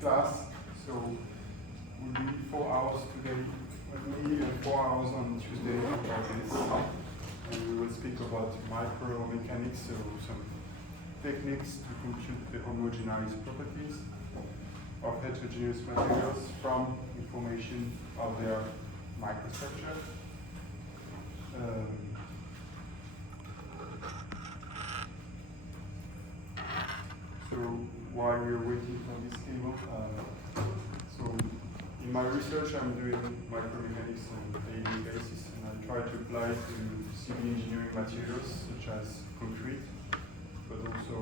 class. So we'll be 4 hours today with me and 4 hours on Tuesday about this. And we will speak about micromechanics, so some techniques to compute the homogeneous properties of heterogeneous materials from information of their microstructure. So while we're waiting for this table, so in my research I'm doing micromechanics on a daily basis, and I try to apply to civil engineering materials such as concrete, but also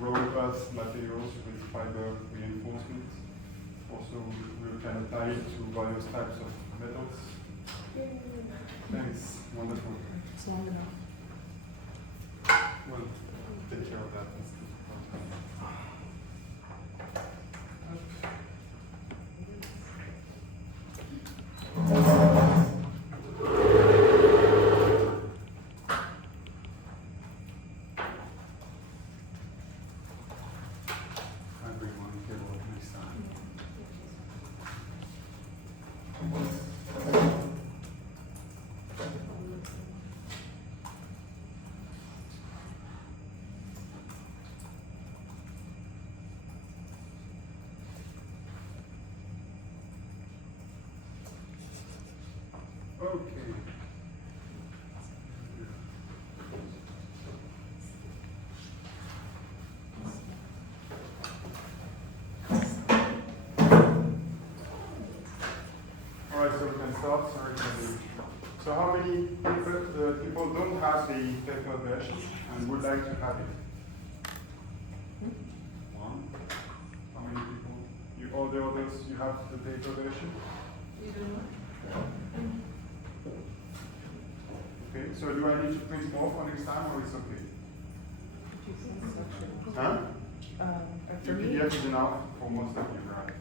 raw earth materials with fiber reinforcement. Also, we can apply it to various types of metals. Thanks, wonderful. It's long enough. Well, take care of that. I'll bring one cable next time. Okay. All right, so we can start. Sorry for the. So how many people don't have the paper version and would like to have it? One. How many people? You all the others, you have the paper version? Okay, so do I need to print more for next time, or it's okay? Huh? For The me, PDF is enough for most of you, right?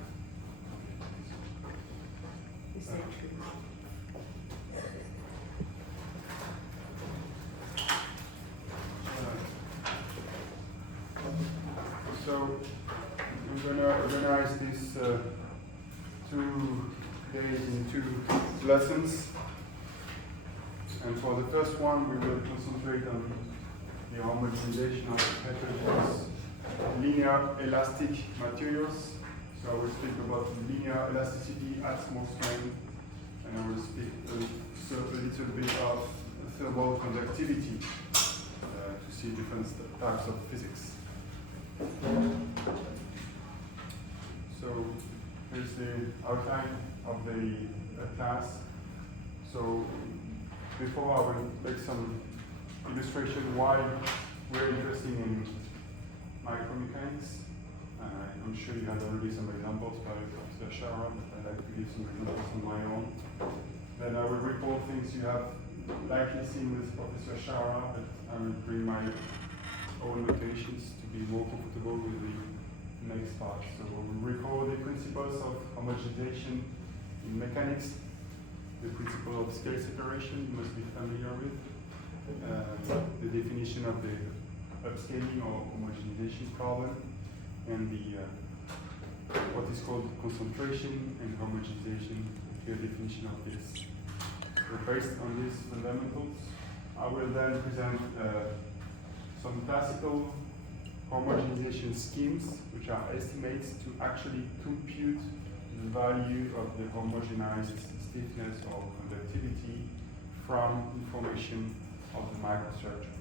you say true. So I'm going to organize these 2 days in 2 lessons. And for the first one, we will concentrate on the homogenization of heterogeneous linear elastic materials. So I will speak about linear elasticity at small strain, and I will speak a little bit of thermal conductivity to see different types of physics. So here's the outline of the class. So before I will make some illustration why we're interested in micromechanics. I'm sure you had already some examples by Professor Shara, but I'd like to give some examples on my own. Then I will report things you have likely seen with Professor Shara, but I will bring my own notations to be more comfortable with the next part. So we'll recall the principles of homogenization in mechanics, the principle of scale separation you must be familiar with, the definition of the upscaling or homogenization problem, and the what is called concentration and homogenization, a clear definition of this. So based on these fundamentals, I will then present some classical homogenization schemes, which are estimates to actually compute the value of the homogenized stiffness or conductivity from information of the microstructure.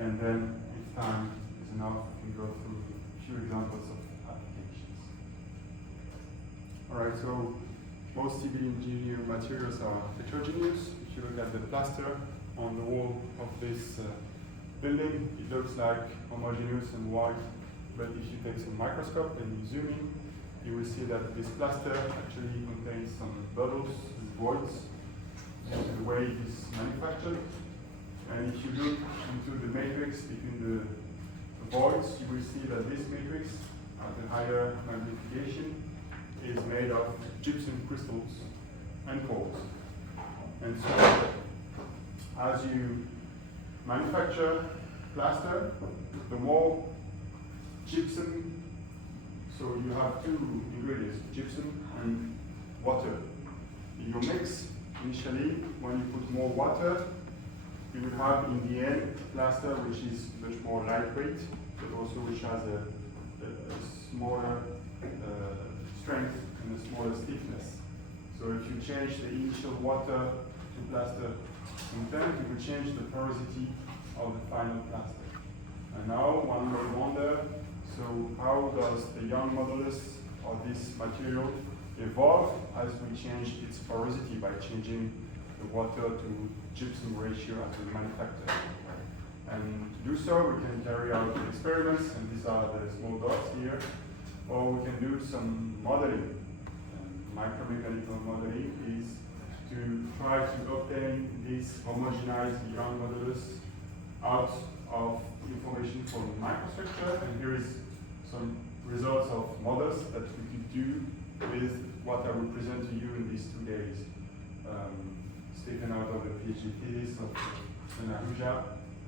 And then, if time is enough, we can go through a few examples of applications. All right, so most civil engineering materials are heterogeneous. If you look at the plaster on the wall of this building, it looks like homogeneous and white, but if you take some microscope and you zoom in, you will see that this plaster actually contains some bubbles and voids due to the way it is manufactured. And if you look into the matrix between the voids, you will see that this matrix, at a higher magnification, is made of gypsum crystals and quartz. And so, as you manufacture plaster, the more gypsum. So you have two ingredients, gypsum and water. In your mix, initially, when you put more water, you will have in the end plaster which is much more lightweight, but also which has a smaller strength and a smaller stiffness. So if you change the initial water to plaster intent, you will change the porosity of the final plaster. And now one may wonder, so how does the young modulus of this material evolve as we change its porosity by changing the water to gypsum ratio as we manufacture? And to do so, we can carry out experiments, and these are the small dots here, or we can do some modeling. Micromechanical modeling is to try to obtain this homogenized young modulus out of information from microstructure, and here is some results of models that we could do with what I will present to you in these 2 days. It's taken out of the PhD thesis of Senahuja,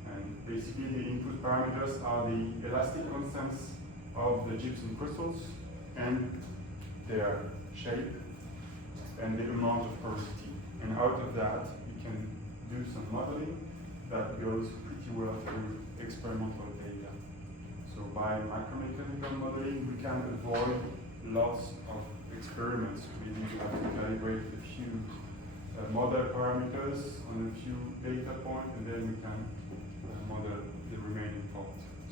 and basically the input parameters are the elastic constants of the gypsum crystals and their shape and the amount of porosity. And out of that, we can do some modeling that goes pretty well through experimental data. So by micromechanical modeling, we can avoid lots of experiments. We need to have to calibrate a few model parameters on a few data points, and then we can model the remaining part.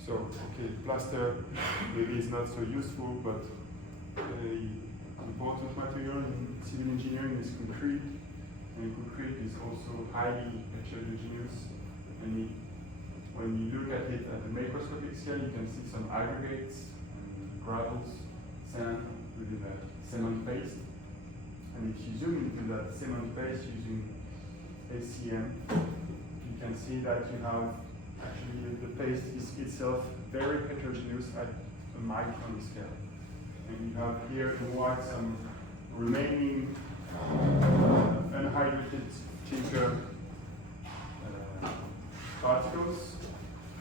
So, okay, plaster maybe is not so useful, but important material in civil engineering is concrete, and concrete is also highly heterogeneous. And when you look at it at the macroscopic scale, you can see some aggregates, and gravels, sand within a cement paste. And if you zoom into that cement paste using SCM, you can see that you have actually the paste is itself very heterogeneous at a micron scale. And you have here in white some remaining unhydrated clinker particles,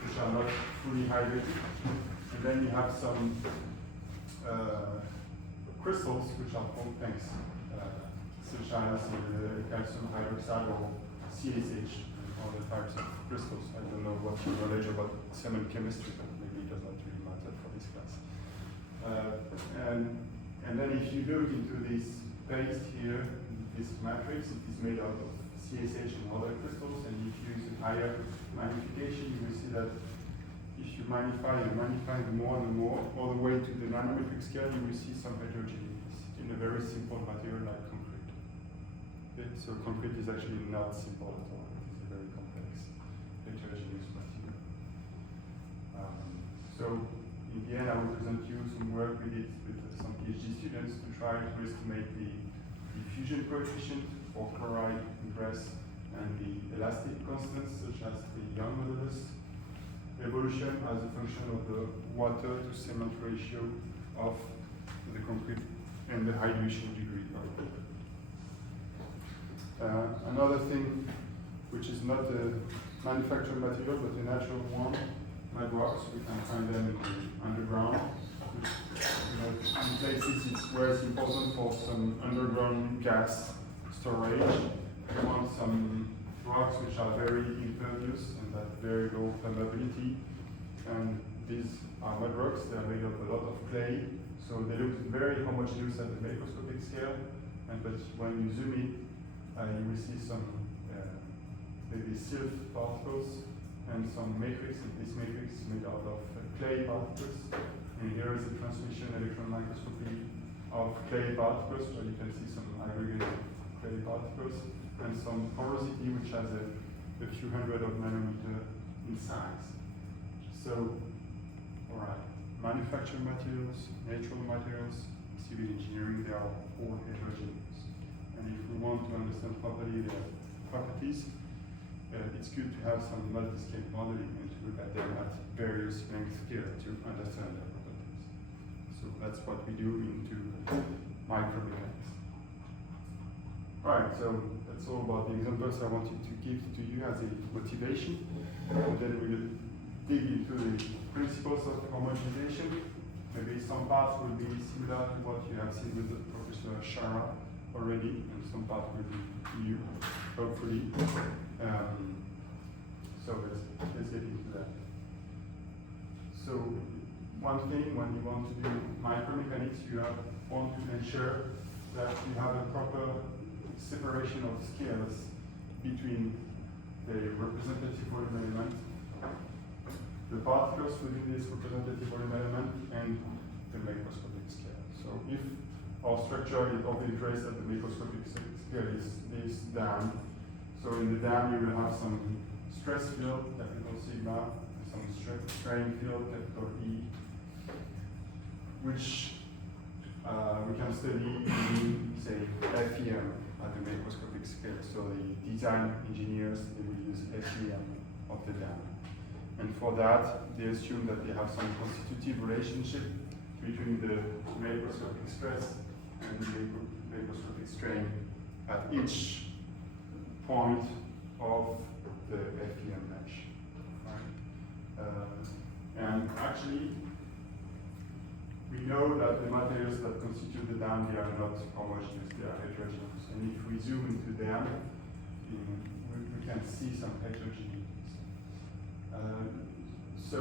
which are not fully hydrated. And then you have some crystals, which are called tanks, such as calcium hydroxide or CSH, and other types of crystals. I don't know what's your knowledge about cement chemistry, but maybe it does not really matter for this class. And then if you look into this paste here, this matrix, it is made out of CSH and other crystals, and if you use a higher magnification, you will see that if you magnify more and more, all the way to the nanometric scale, you will see some heterogeneity in a very simple material like concrete. Okay? So concrete is actually not simple at all. It is a very complex, heterogeneous material. So in the end, I will present you some work we did with some PhD students to try to estimate the diffusion coefficient for chloride ingress and the elastic constants, such as the Young modulus evolution as a function of the water to cement ratio of the concrete and the hydration degree of it. Another thing, which is not a manufactured material but a natural one, mud rocks. We can find them in the underground. In places where it's important for some underground gas storage. We want some rocks which are very impervious and have very low permeability. And these are mud rocks. They are made of a lot of clay, so they look very homogeneous at the macroscopic scale. But when you zoom in, you will see some maybe silt particles and some matrix. This matrix is made out of clay particles. And here is a transmission electron microscopy of clay particles, where you can see some aggregate clay particles and some porosity, which has a few hundred of nanometer in size. So, all right, manufactured materials, natural materials, civil engineering, they are all heterogeneous. And if we want to understand properly their properties, it's good to have some multi-scale modeling and to look at them at various length scale to understand their properties. So that's what we do into micromechanics. Alright, so that's all about the examples I wanted to give to you as a motivation. And then we'll dig into the principles of homogenization. Maybe some parts will be similar to what you have seen with Professor Shara already, and some parts will be new, hopefully. So let's get into that. So one thing when you want to do micromechanics, you want to ensure that you have a proper separation of scales between the representative volume element, the particles within this representative volume element, and the macroscopic scale. So if our structure is of interest at the macroscopic scale is this dam, so in the dam you will have some stress field, capital sigma, and some strain field, capital E, which we can study using, say, FEM at the macroscopic scale. So the design engineers, they will use FEM of the dam. And for that, they assume that they have some constitutive relationship between the macroscopic stress and the macroscopic strain at each point of the FEM mesh. Right? And actually, we know that the materials that constitute the dam, they are not homogeneous, they are heterogeneous. And if we zoom into them, we can see some heterogeneities. So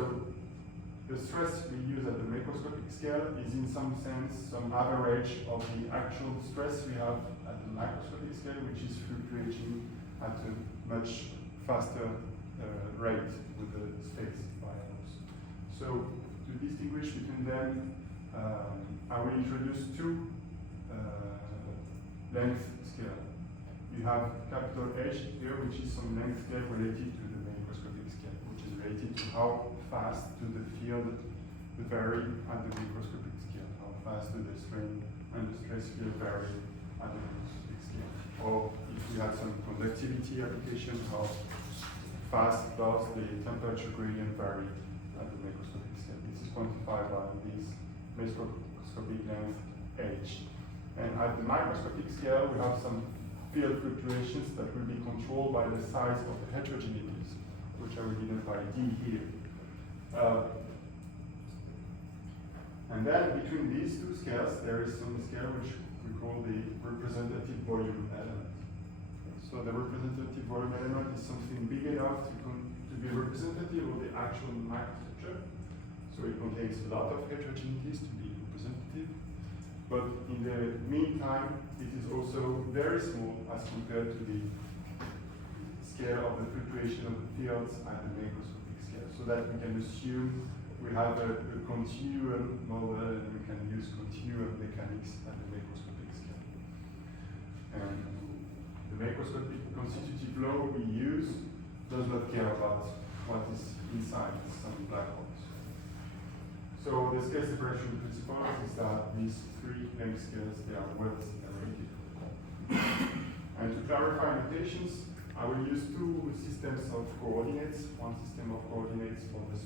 the stress we use at the macroscopic scale is in some sense some average of the actual stress we have at the microscopic scale, which is fluctuating at a much faster rate with the space variables. So to distinguish between them, I will introduce two length scale. You have capital H here, which is some length scale related to the macroscopic scale, which is related to how fast do the field vary at the microscopic scale, how fast do the strain and the stress field vary at the microscopic scale. Or if we had some conductivity application, how fast does the temperature gradient vary at the microscopic scale. This is quantified by this macroscopic length H. And at the microscopic scale, we have some field fluctuations that will be controlled by the size of the heterogeneities, which are represented by D here. And then between these two scales, there is some scale which we call the representative volume element. So the representative volume element is something big enough to be representative of the actual microstructure. So it contains a lot of heterogeneities to be representative. But in the meantime, it is also very small as compared to the scale of the fluctuation of the fields at the macroscopic scale, so that we can assume we have a continuum model and we can use continuum mechanics at the macroscopic scale. And the macroscopic constitutive law we use does not care about what is inside some black holes. So the scale separation principle is that these three length scales, they are well separated. And to clarify notations, I will use two systems of coordinates. One system of coordinates for the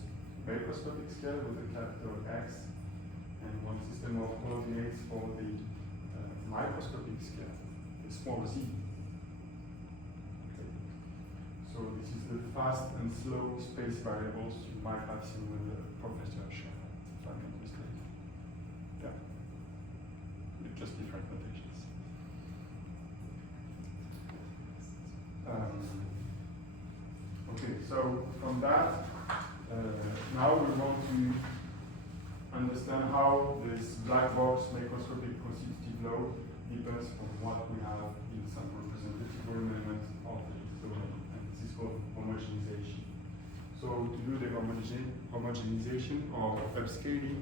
macroscopic scale with a capital X, and one system of coordinates for the microscopic scale, the small z. Okay. So this is the fast and slow space variables you might have seen with Professor Shara, if I'm not mistaken. Yeah, just different notations. Okay, so from that, now we want to understand how this black box macroscopic constitutive law differs from what we have in some representative volume element of the domain, and this is called homogenization. So to do the homogenization or upscaling,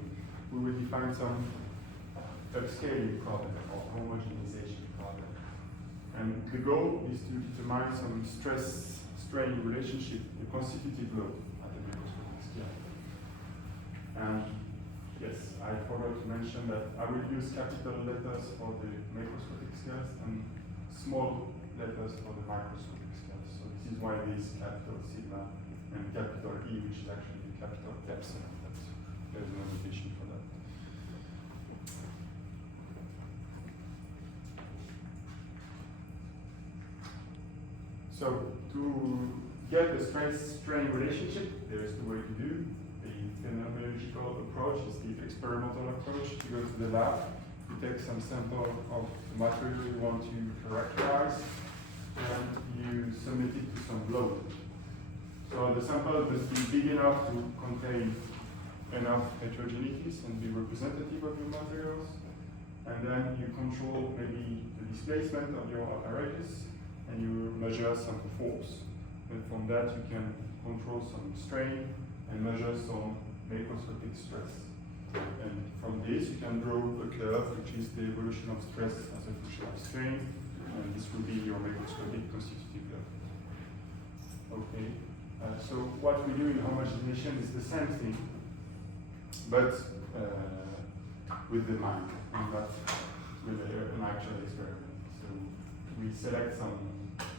we will define some upscaling problem or homogenization problem. And the goal is to determine some stress-strain relationship, the constitutive load at the macroscopic scale. And yes, I forgot to mention that I will use capital letters for the macroscopic scales and small letters for the microscopic scales. So this is why this capital sigma and capital E, which is actually the capital epsilon. There's no notation for that. So to get the stress-strain relationship, there's two ways to do. The phenomenological approach is the experimental approach. You go to the lab, you take some sample of the material you want to characterize, and you submit it to some load. So the sample must be big enough to contain enough heterogeneities and be representative of your materials. And then you control maybe the displacement of your apparatus, and you measure some force. And from that you can control some strain and measure some macroscopic stress. And from this you can draw a curve which is the evolution of stress as a function of strain, and this will be your macroscopic constitutive curve. Okay, so what we do in homogenization is the same thing, but with the mind, and not with an actual experiment. So we select some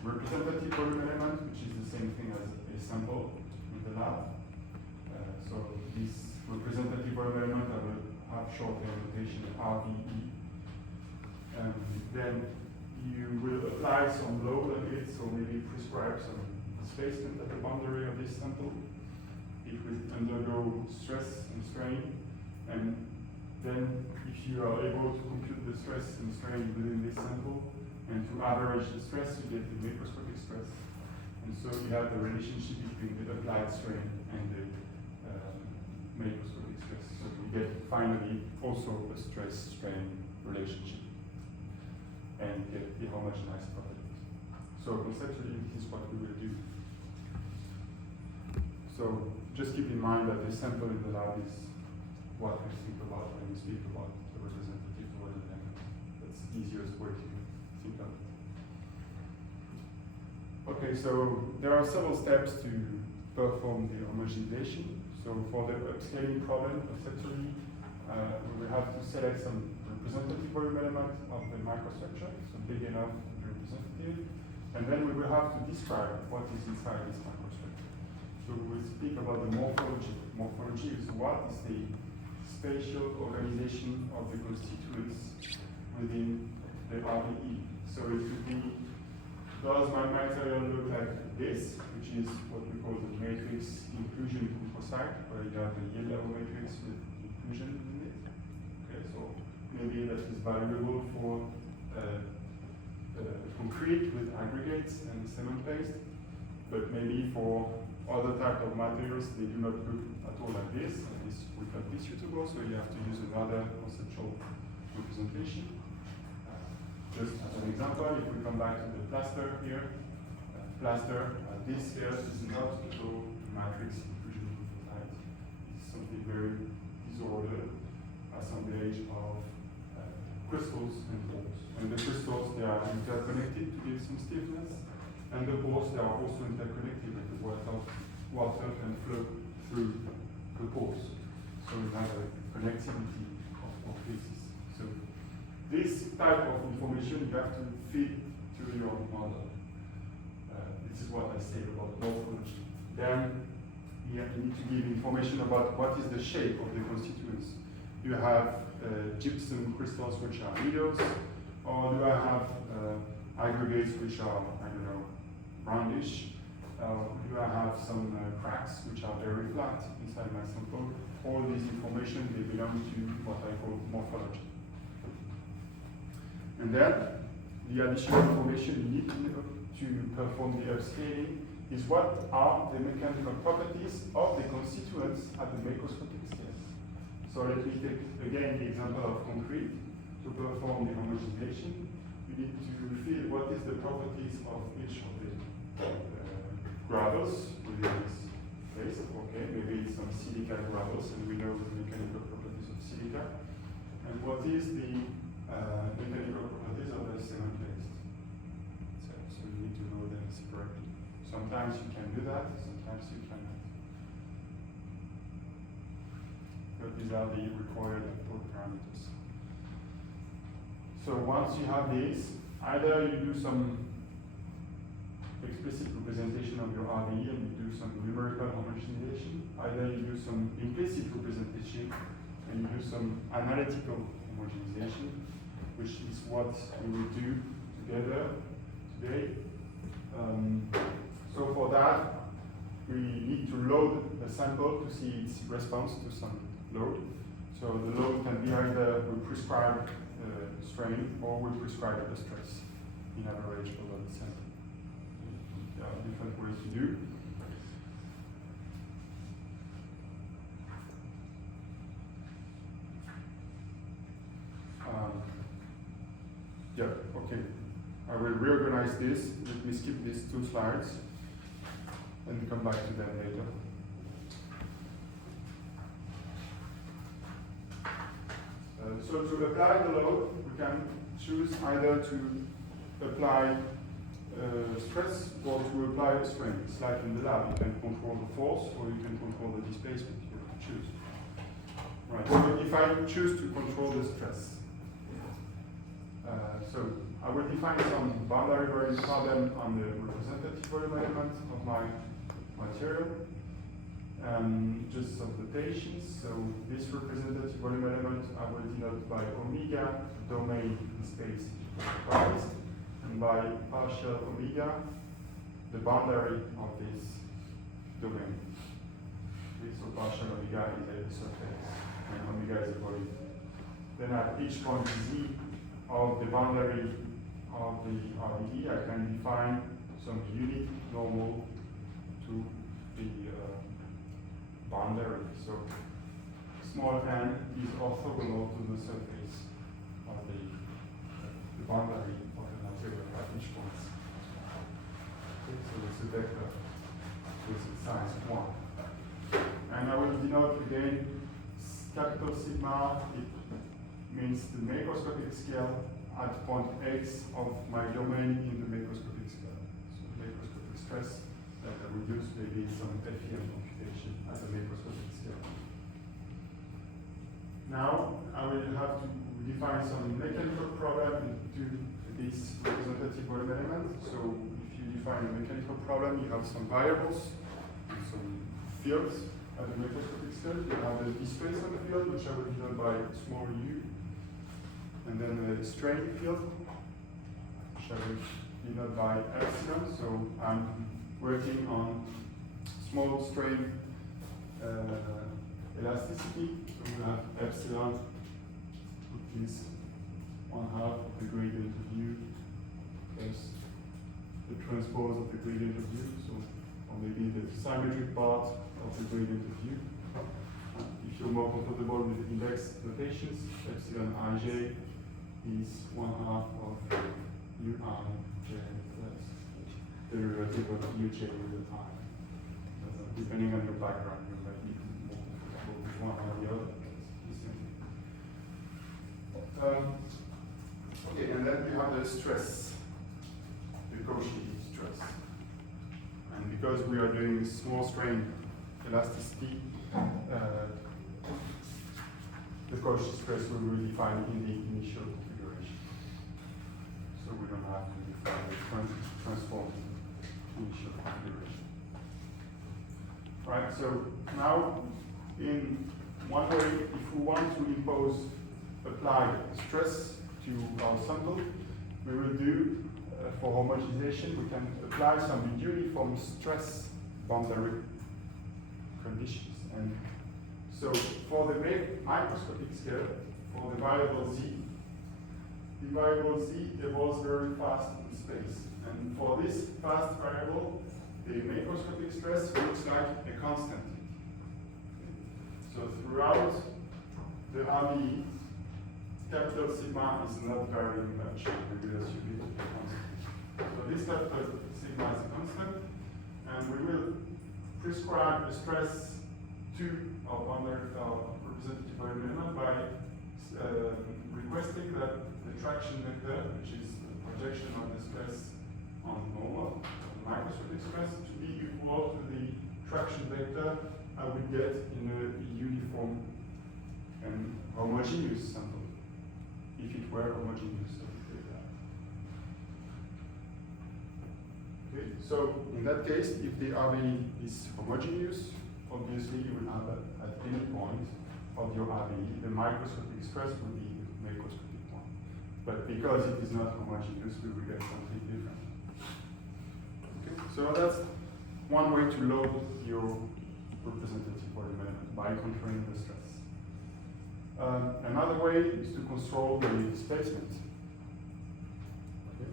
representative volume element, which is the same thing as a sample in the lab. So this representative volume element I will have short-term notation RVE. And then you will apply some load on it, so maybe prescribe some displacement at the boundary of this sample. It will undergo stress and strain, and then if you are able to compute the stress and strain within this sample, and to average the stress, you get the macroscopic stress. And so you have the relationship between the applied strain and the macroscopic stress. So you get finally also a stress-strain relationship, and get the homogenized properties. So conceptually, this is what we will do. So just keep in mind that the sample in the lab is what we think about when we speak about the representative volume element. That's the easiest way to think of it. Okay, so there are several steps to perform the homogenization. So for the upscaling problem, conceptually, we will have to select some representative volume element of the microstructure, so big enough to be representative, and then we will have to describe what is inside this microstructure. So we will speak about the morphology. Morphology is what is the spatial organization of the constituents within the RBE. So it could be, does my material look like this, which is what we call the matrix inclusion composite, where you have a yellow matrix with inclusion in it. Okay, so maybe that is valuable for concrete with aggregates and cement paste, but maybe for other type of materials, they do not look at all like this, and this would not be suitable, so you have to use another conceptual representation. Just as an example, if we come back to the plaster here, this here is not the matrix inclusion composite. It's something very disordered assemblage of crystals and balls. And the crystals, they are interconnected to give some stiffness, and the balls, they are also interconnected, and the water can flow through the pores. So we have a connectivity of pieces. So this type of information you have to feed to your model. This is what I said about morphology. Then you need to give information about what is the shape of the constituents. Do you have gypsum crystals which are needles, or do I have aggregates which are, I don't know, roundish? Do I have some cracks which are very flat inside my sample? All this information, they belong to what I call morphology. And then the additional information you need to perform the upscaling is what are the mechanical properties of the constituents at the macroscopic scale. So let me take again the example of concrete. To perform the homogenization, you need to feel what is the properties of each of the gravels within this place. Okay, maybe it's some silica gravels, and we know the mechanical properties of silica. And what is the mechanical properties of the cement paste? So you need to know them separately. Sometimes you can do that, sometimes you cannot. But these are the required input parameters. So once you have these, either you do some explicit representation of your RVE and you do some numerical homogenization, either you do some implicit representation and you do some analytical homogenization, which is what we will do together today. So for that, we need to load a sample to see its response to some load. So the load can be either we prescribe strain or we prescribe a stress in average over the sample. There are different ways to do. Yeah, okay. I will reorganize this. Let me skip these 2 slides and come back to them later. So to apply the load, we can choose either to apply stress or to apply a strain. It's like in the lab, you can control the force or you can control the displacement. You have to choose. Right, so if I choose to control the stress, so I will define some boundary value problem on the representative volume element of my material. Just some notations. So this representative volume element I will denote by omega, domain in space comprised, and by partial omega, the boundary of this domain. Okay, so partial omega is a surface, and omega is a volume. Then at each point z of the boundary of the RDE, I can define some unit normal to the boundary. So small n is orthogonal to the surface of the boundary of the material at each point. Okay, so it's a vector with size 1. And I will denote again capital sigma. It means the macroscopic scale at point x of my domain in the macroscopic scale. So macroscopic stress that I will use maybe some FEM computation at a macroscopic scale. Now I will have to define some mechanical problem to this representative volume element. So if you define a mechanical problem, you have some variables and some fields at the macroscopic scale. You have the displacement field, which I will denote by small u. And then the strain field, which I will denote by epsilon. So I'm working on small strain elasticity. So we have epsilon, which is 1/2 of the gradient of u plus the transpose of the gradient of u. So, or maybe the symmetric part of the gradient of u. If you're more comfortable with index notations, epsilon ij is 1/2 of ui j plus the derivative of uj with the time. Depending on your background, you might be more comfortable with one or the other. Okay, and then we have the stress, the Cauchy stress. And because we are doing small strain elasticity, the Cauchy stress we will define in the initial configuration. So we don't have to define the transformed initial configuration. Right, so now in one way, if we want to apply stress to our sample, we will do, for homogenization, we can apply some uniform stress boundary conditions. And so for the microscopic scale, for the variable z evolves very fast in space. And for this fast variable, the macroscopic stress looks like a constant. So throughout the RDE, capital sigma is not varying much. We will assume it to be constant. So this capital sigma is a constant, and we will prescribe a stress to our representative volume element by requesting that the traction vector, which is the projection of the stress on normal, microscopic stress, to be equal to the traction vector I would get in a uniform and homogeneous sample, if it were homogeneous. Okay, so in that case, if the RDE is homogeneous, obviously you will have at any point of your RDE, the microscopic stress will be the macroscopic one. But because it is not homogeneous, we will get something different. Okay, so that's one way to load your representative volume element by controlling the stress. Another way is to control the displacement. Okay.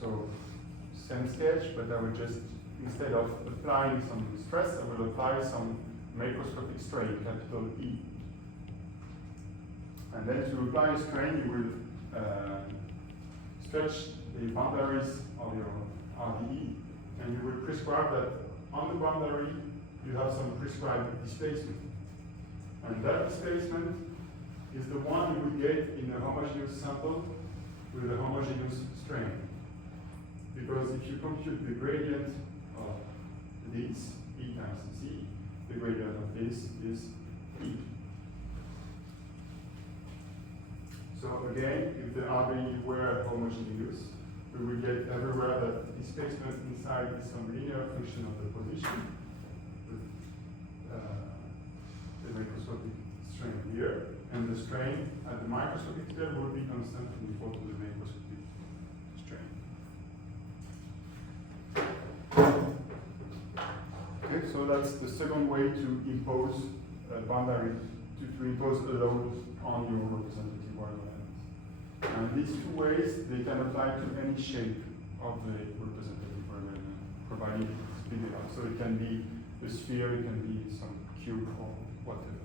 So, same sketch, but I will just, instead of applying some stress, I will apply some macroscopic strain, capital E. And then to apply a strain, you will stretch the boundaries of your RDE, and you will prescribe that on the boundary you have some prescribed displacement. And that displacement is the one you would get in a homogeneous sample with a homogeneous strain. Because if you compute the gradient of this, E times C, the gradient of this is E. So again, if the RDE were homogeneous, we will get everywhere that displacement inside is some linear function of the position, with the microscopic strain here, and the strain at the microscopic scale will be constant when you go to the macroscopic strain. Okay, so that's the second way to impose a boundary, to impose a load on your representative volume element. And these two ways, they can apply to any shape of the representative volume element, provided it's big enough. So it can be a sphere, it can be some cube or whatever.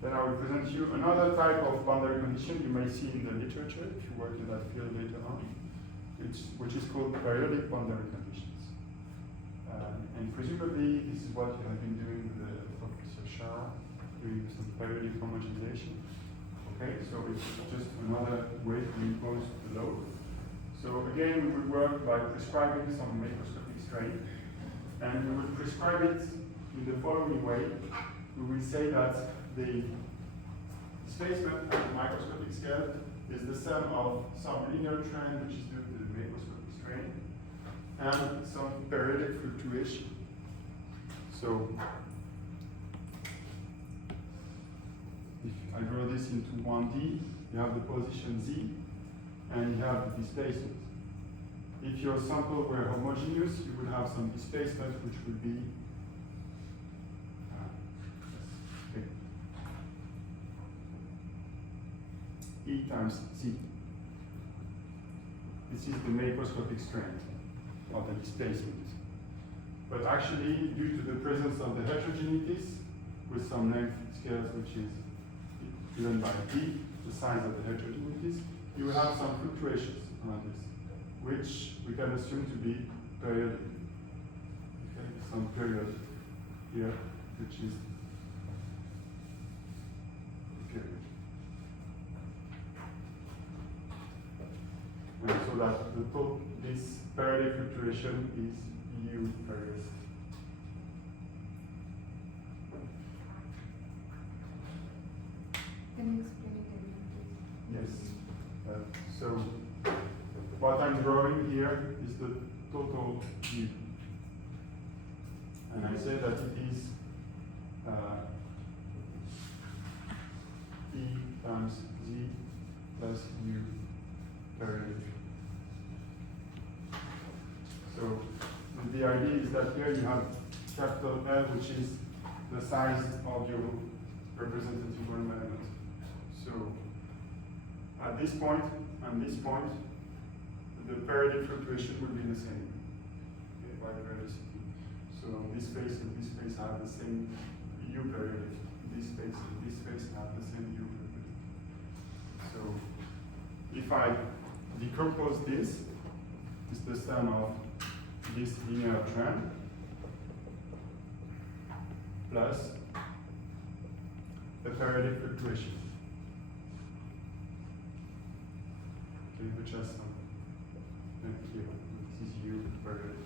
Then I will present you another type of boundary condition you may see in the literature if you work in that field later on, which is called periodic boundary conditions. And presumably this is what you have been doing with Professor Shah, doing some periodic homogenization. Okay, so it's just another way to impose the load. So again, we would work by prescribing some macroscopic strain, and we will prescribe it in the following way. We will say that the displacement at the microscopic scale is the sum of some linear trend which is due to the macroscopic strain and some periodic fluctuation. So if I draw this into 1D, you have the position Z and you have the displacement. If your sample were homogeneous, you would have some displacement which would be E times Z. This is the macroscopic strength of the displacement. But actually, due to the presence of the heterogeneities, with some length scales which is given by D, the size of the heterogeneities, you will have some fluctuations around this, which we can assume to be periodic. Okay, some period here, which is the period. And so that this periodic fluctuation is U period. Can you explain it again, please? Yes. So what I'm drawing here is the total U. And I say that it is E times Z plus U period. So the idea is that here you have capital L, which is the size of your representative volume element. So at this point and this point, the periodic fluctuation will be the same, okay, by periodicity. So this phase and this phase have the same U periodic. This phase and this phase have the same U periodic. So if I decompose this, it's the sum of this linear trend plus the periodic fluctuation. Okay, which has some here. This is U periodic.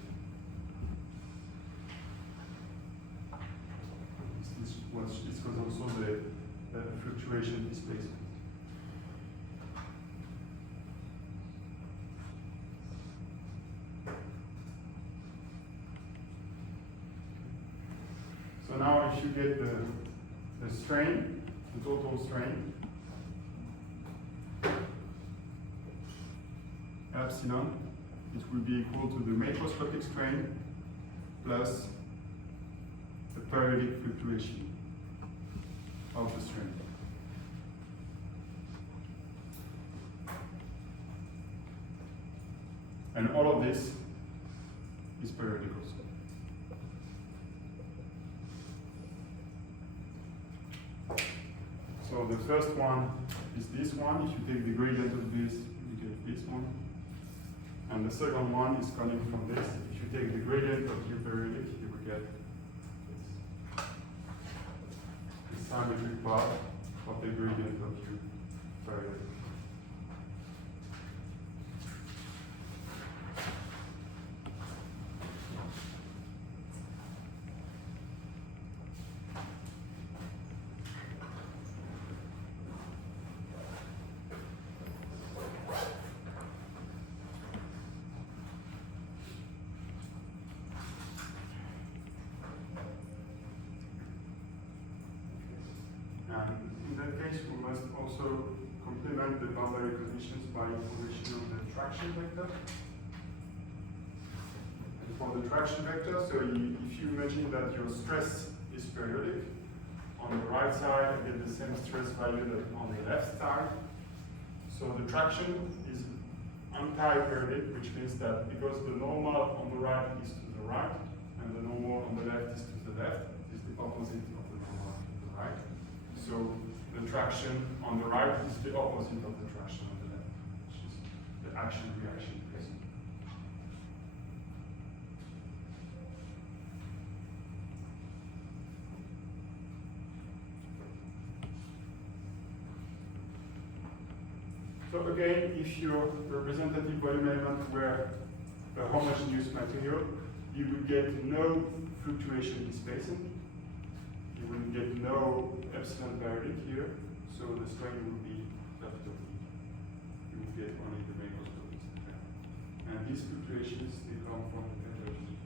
This was also the fluctuation displacement. So now if you get the strain, the total strain, epsilon, it will be equal to the macroscopic strain plus the periodic fluctuation of the strain. And all of this is periodic also. So the first one is this one. If you take the gradient of this, you get this one. And the second one is coming from this. If you take the gradient of U periodic, you will get this. The symmetric part of the gradient of U periodic. And in that case, we must also complement the boundary conditions by information on the traction vector. And for the traction vector, so if you imagine that your stress is periodic, on the right side you get the same stress value that on the left side. So the traction is anti-periodic, which means that because the normal on the right is to the right, and the normal on the left is to the left, is the opposite of the normal to the right. So the traction on the right is the opposite of the traction on the left, which is the action-reaction principle. So again, if your representative volume element were a homogeneous material, you would get no fluctuation displacement. You will get no epsilon periodic here, so the strain will be capital E. You will get only the macroscopic strain. And these fluctuations, they come from the heterogeneous.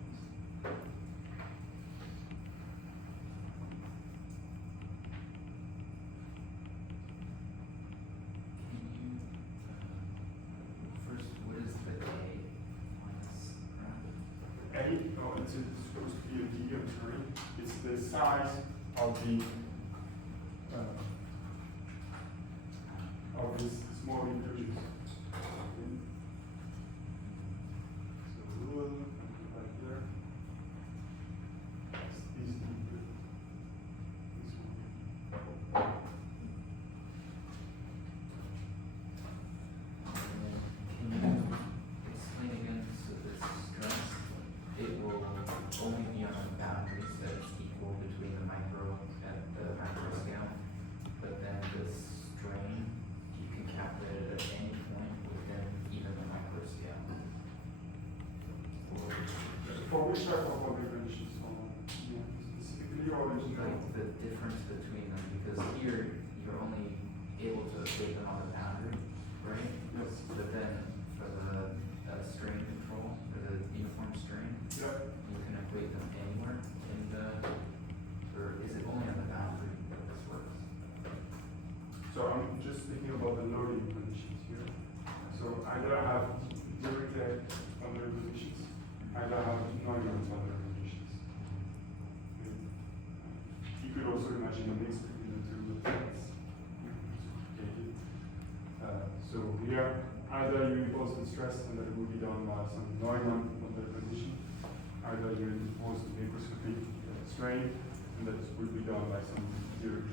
First, what is the A minus graph? A, oh, it's supposed to be a D, I'm sorry. It's the size of the of this small inclusions. So right there. This is this one. Can you explain again, so this stress, it will only be on the boundaries that it's equal between the micro and the macro scale, but then the strain, you can calculate it at any point within even the micro scale. Or For which type of boundary conditions? Specifically or like original? the difference between them, because here, you're only able to equate them on the boundary, right? Yes. But then for the strain control, for the uniform strain, Yeah. you can equate them anywhere in the, or is it only on the boundary that this works? So I'm just thinking about the loading conditions here. So either I have direct boundary conditions, either I have non-boundary conditions. You could also imagine a mix between the two things. So here, either you impose the stress and that will be done by some Neumann boundary condition, either you impose the macroscopic strain and that will be done by some direct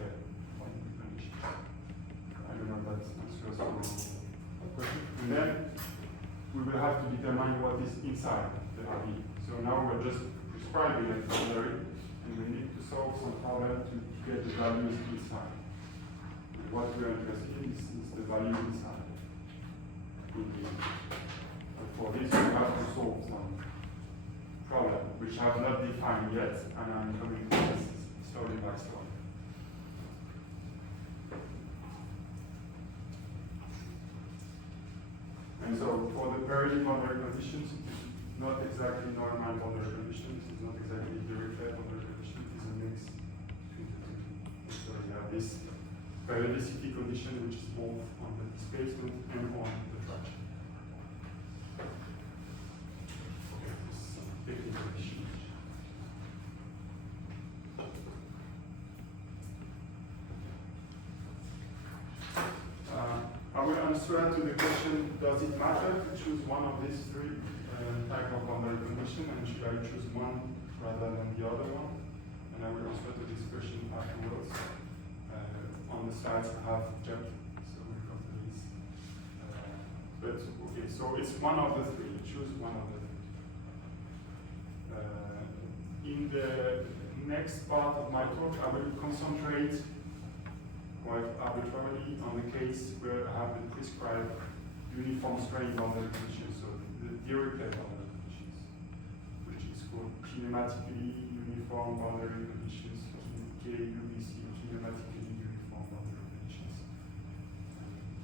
boundary conditions. I don't know if that answers your question. And then we will have to determine what is inside the RV. So now we're just prescribing a boundary, and we need to solve some problem to get the values inside. And what we are interested in is the value inside. And for this, we have to solve some problem which I have not defined yet, and I'm coming to this slowly by slowly. And so for the periodic boundary conditions, it is not exactly normal boundary conditions, it's not exactly direct boundary conditions, it's a mix between the two. So you have this periodicity condition which is both on the displacement and on the traction. answer to the question, does it matter to choose one of these three type of boundary condition, and should I choose one rather than the other one? And I will answer to this question afterwards. On the slides I have jumped, so we'll come to this. But okay, so it's one of the three. Choose one of the three. In the next part of my talk, I will concentrate quite arbitrarily on the case where I have the prescribed uniform strain boundary conditions, so the Dirichlet boundary conditions, which is called kinematically uniform boundary conditions, KUBC, kinematically uniform boundary conditions.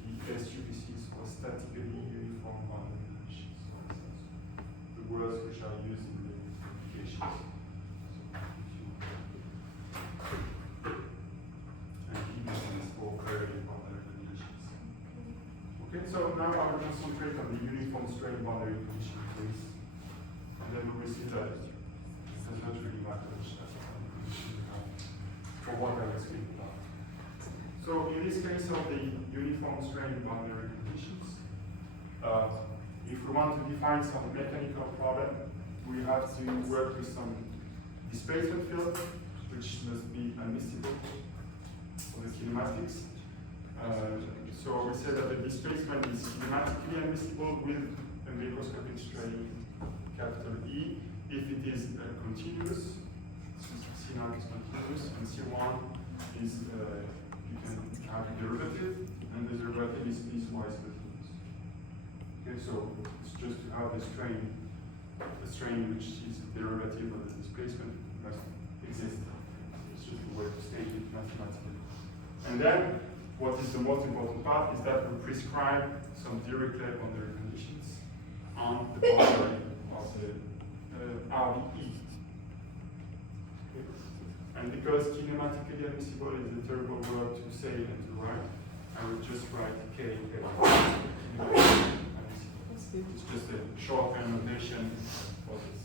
The SUBCs for statically uniform boundary conditions, the words which are used in the applications. Okay, so now I will concentrate on the uniform strain boundary condition case, and then we will see that it does not really matter which type of boundary condition you have for what I will speak about. So in this case of the uniform strain boundary conditions, if we want to define some mechanical problem, we have to work with some displacement field, which must be admissible for the kinematics. So we say that the displacement is kinematically admissible with a macroscopic strain, capital E, if it is continuous, C0 is continuous, and C1 is, you can have a derivative, and the derivative is piecewise continuous. Okay, so it's just to have the strain which is the derivative of the displacement must exist. It's just a way to state it mathematically. And then, what is the most important part is that we prescribe some Dirichlet boundary conditions on the boundary of the RVE. Okay. And because kinematically admissible is a terrible word to say and to write, I will just write K. That's good. It's just a shorthand notation for this.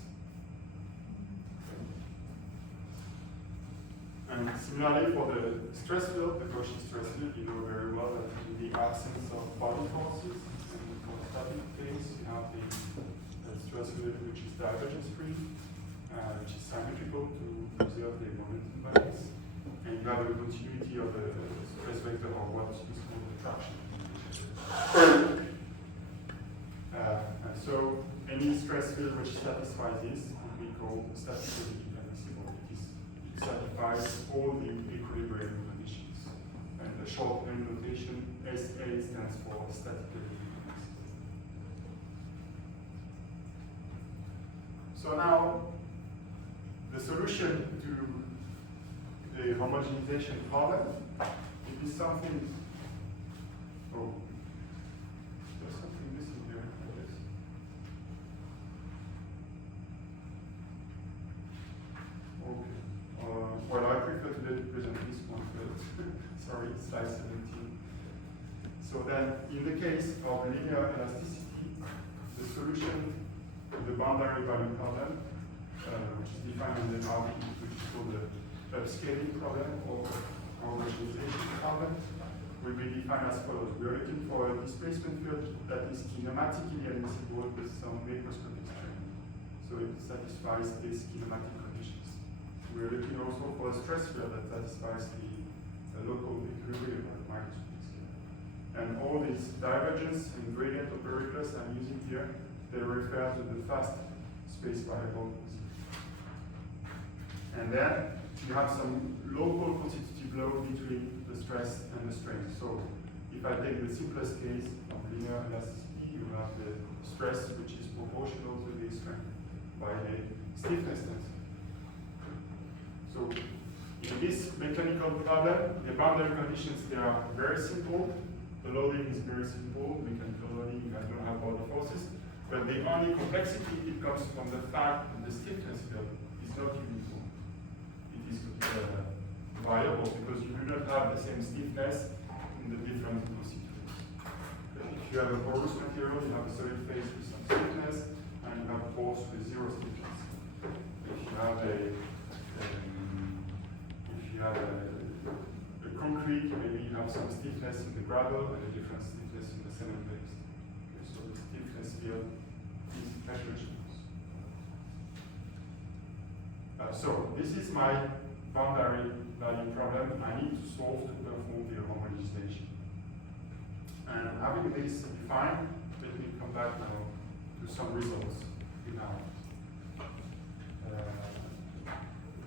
And similarly for the stress field, the Cauchy stress field, you know very well that in the absence of body forces, and for the static case, you have the stress field which is divergence free, which is symmetrical to observe the momentum balance, and you have the continuity of the stress vector or what is called the traction. So any stress field which satisfies this would be called statically admissible. It satisfies all the equilibrium conditions. And the shorthand notation SA stands for statically admissible. So now, the solution to the homogenization problem it is something. Oh, there's something missing here, I guess. Okay. Well, I prefer today to present this one first. Sorry, slide 17. So then, in the case of linear elasticity, the solution to the boundary value problem, which is defined in the RVE, which is called the upscaling problem or homogenization problem, will be defined as follows. We are looking for a displacement field that is kinematically admissible with some macroscopic strain. So it satisfies these kinematic conditions. We are looking also for a stress field that satisfies the local equilibrium at microscopic scale. And all these divergence and gradient operators I'm using here, they refer to the fast space variable. And then you have some local constitutive law between the stress and the strain. So if I take the simplest case of linear elasticity, you have the stress which is proportional to the strain by the stiffness tensor. So in this mechanical problem, the boundary conditions, they are very simple. The loading is very simple, mechanical loading, I don't have all the forces. But the only complexity, it comes from the fact that the stiffness field is not uniform. It is variable because you do not have the same stiffness in the different constituents. If you have a porous material, you have a solid phase with some stiffness, and you have a pores with zero stiffness. If you have a concrete, maybe you have some stiffness in the gravel and a different stiffness in the cement paste. Okay, so the stiffness field is heterogeneous. So this is my boundary value problem I need to solve to perform the homogenization. And having this defined, let me come back now to some results we have.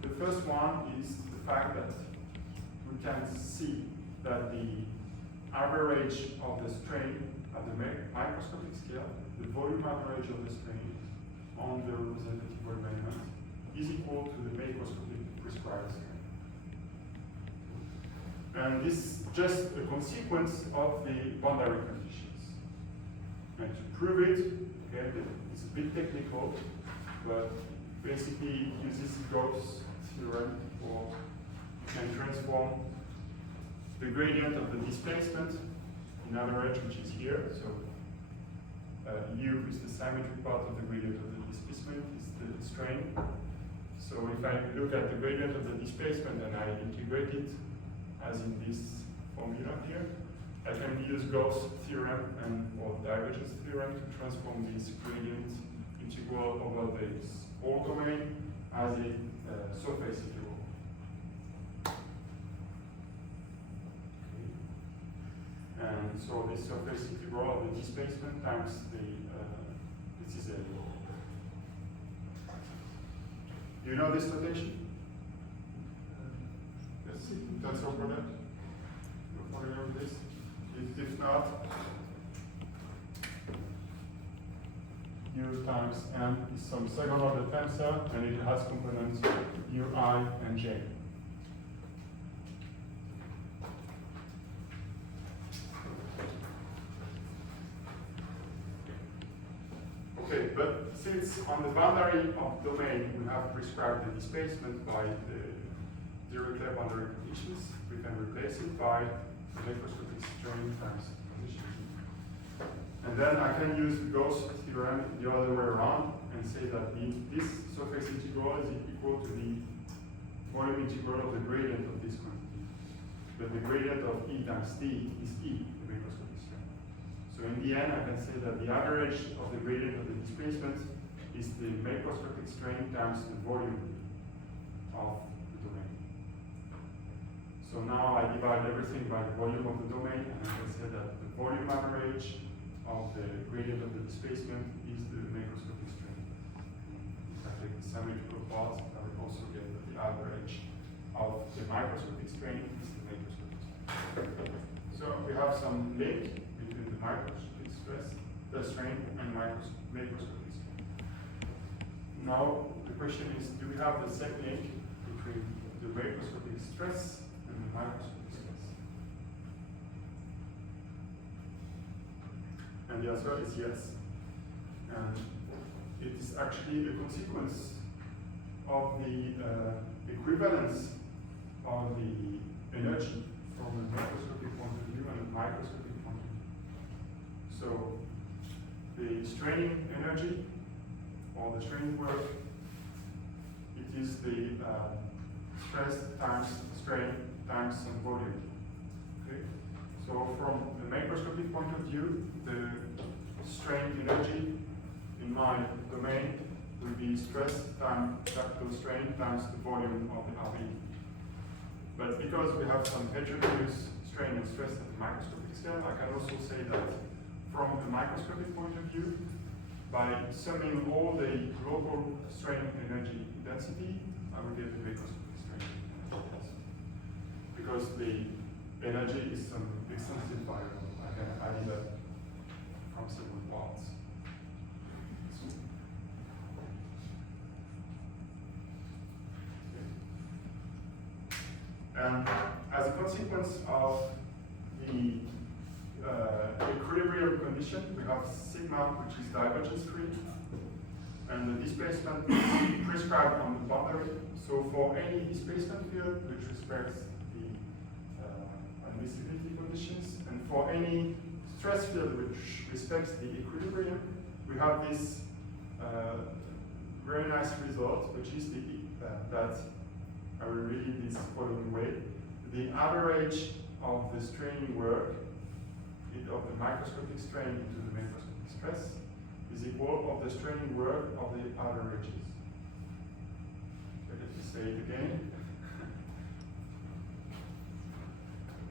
The first one is the fact that we can see that the average of the strain at the microscopic scale, the volume average of the strain on the representative volume element, is equal to the macroscopic prescribed strain. And this is just a consequence of the boundary conditions. And to prove it, okay, it's a bit technical, but basically it uses Gauss theorem, or you can transform the gradient of the displacement in average, which is here. So U is the symmetric part of the gradient of the displacement, is the strain. So if I look at the gradient of the displacement and I integrate it as in this formula here, I can use Gauss theorem or divergence theorem to transform this gradient integral over this whole domain as a surface integral. Okay. And so this surface integral of the displacement times the this is a. Do you know this notation? Yes, tensor product. You're familiar with this? If not, U times M is some second order tensor, and it has components U, I, and J. Okay, but since on the boundary of domain we have prescribed the displacement by the Dirichlet boundary conditions, we can replace it by the macroscopic strain times condition. And then I can use the Gauss theorem the other way around and say that this surface integral is equal to the volume integral of the gradient of this quantity. But the gradient of E times T is E, the macroscopic strain. So in the end, I can say that the average of the gradient of the displacement is the macroscopic strain times the volume of the domain. So now I divide everything by the volume of the domain, and I can say that the volume average of the gradient of the displacement is the macroscopic strain. If I take the symmetrical part, I will also get that the average of the microscopic strain is the macroscopic strain. So we have some link between the microscopic stress, the strain, and macroscopic strain. Now the question is, do we have the same link between the macroscopic stress and the microscopic stress? And the answer is yes. And it is actually a consequence of the equivalence of the energy from a macroscopic point of view and a microscopic point of view. So the straining energy or the straining work, it is the stress times strain times some volume. Okay? So from the macroscopic point of view, the strain energy in my domain will be stress times capital strain times the volume of the RV. But because we have some heterogeneous strain and stress at the microscopic scale, I can also say that from the microscopic point of view, by summing all the local strain energy density, I will get the macroscopic strain energy density. Because the energy is some extensive variable. I can add it up from several parts. And as a consequence of the equilibrium condition, we have sigma, which is divergence free, and the displacement is prescribed on the boundary. So for any displacement field which respects the admissibility conditions, and for any stress field which respects the equilibrium, we have this very nice result, which is that I will read it this following way. The the average of the straining work of the microscopic strain into the macroscopic stress is equal of the straining work of the averages. So let me say it again.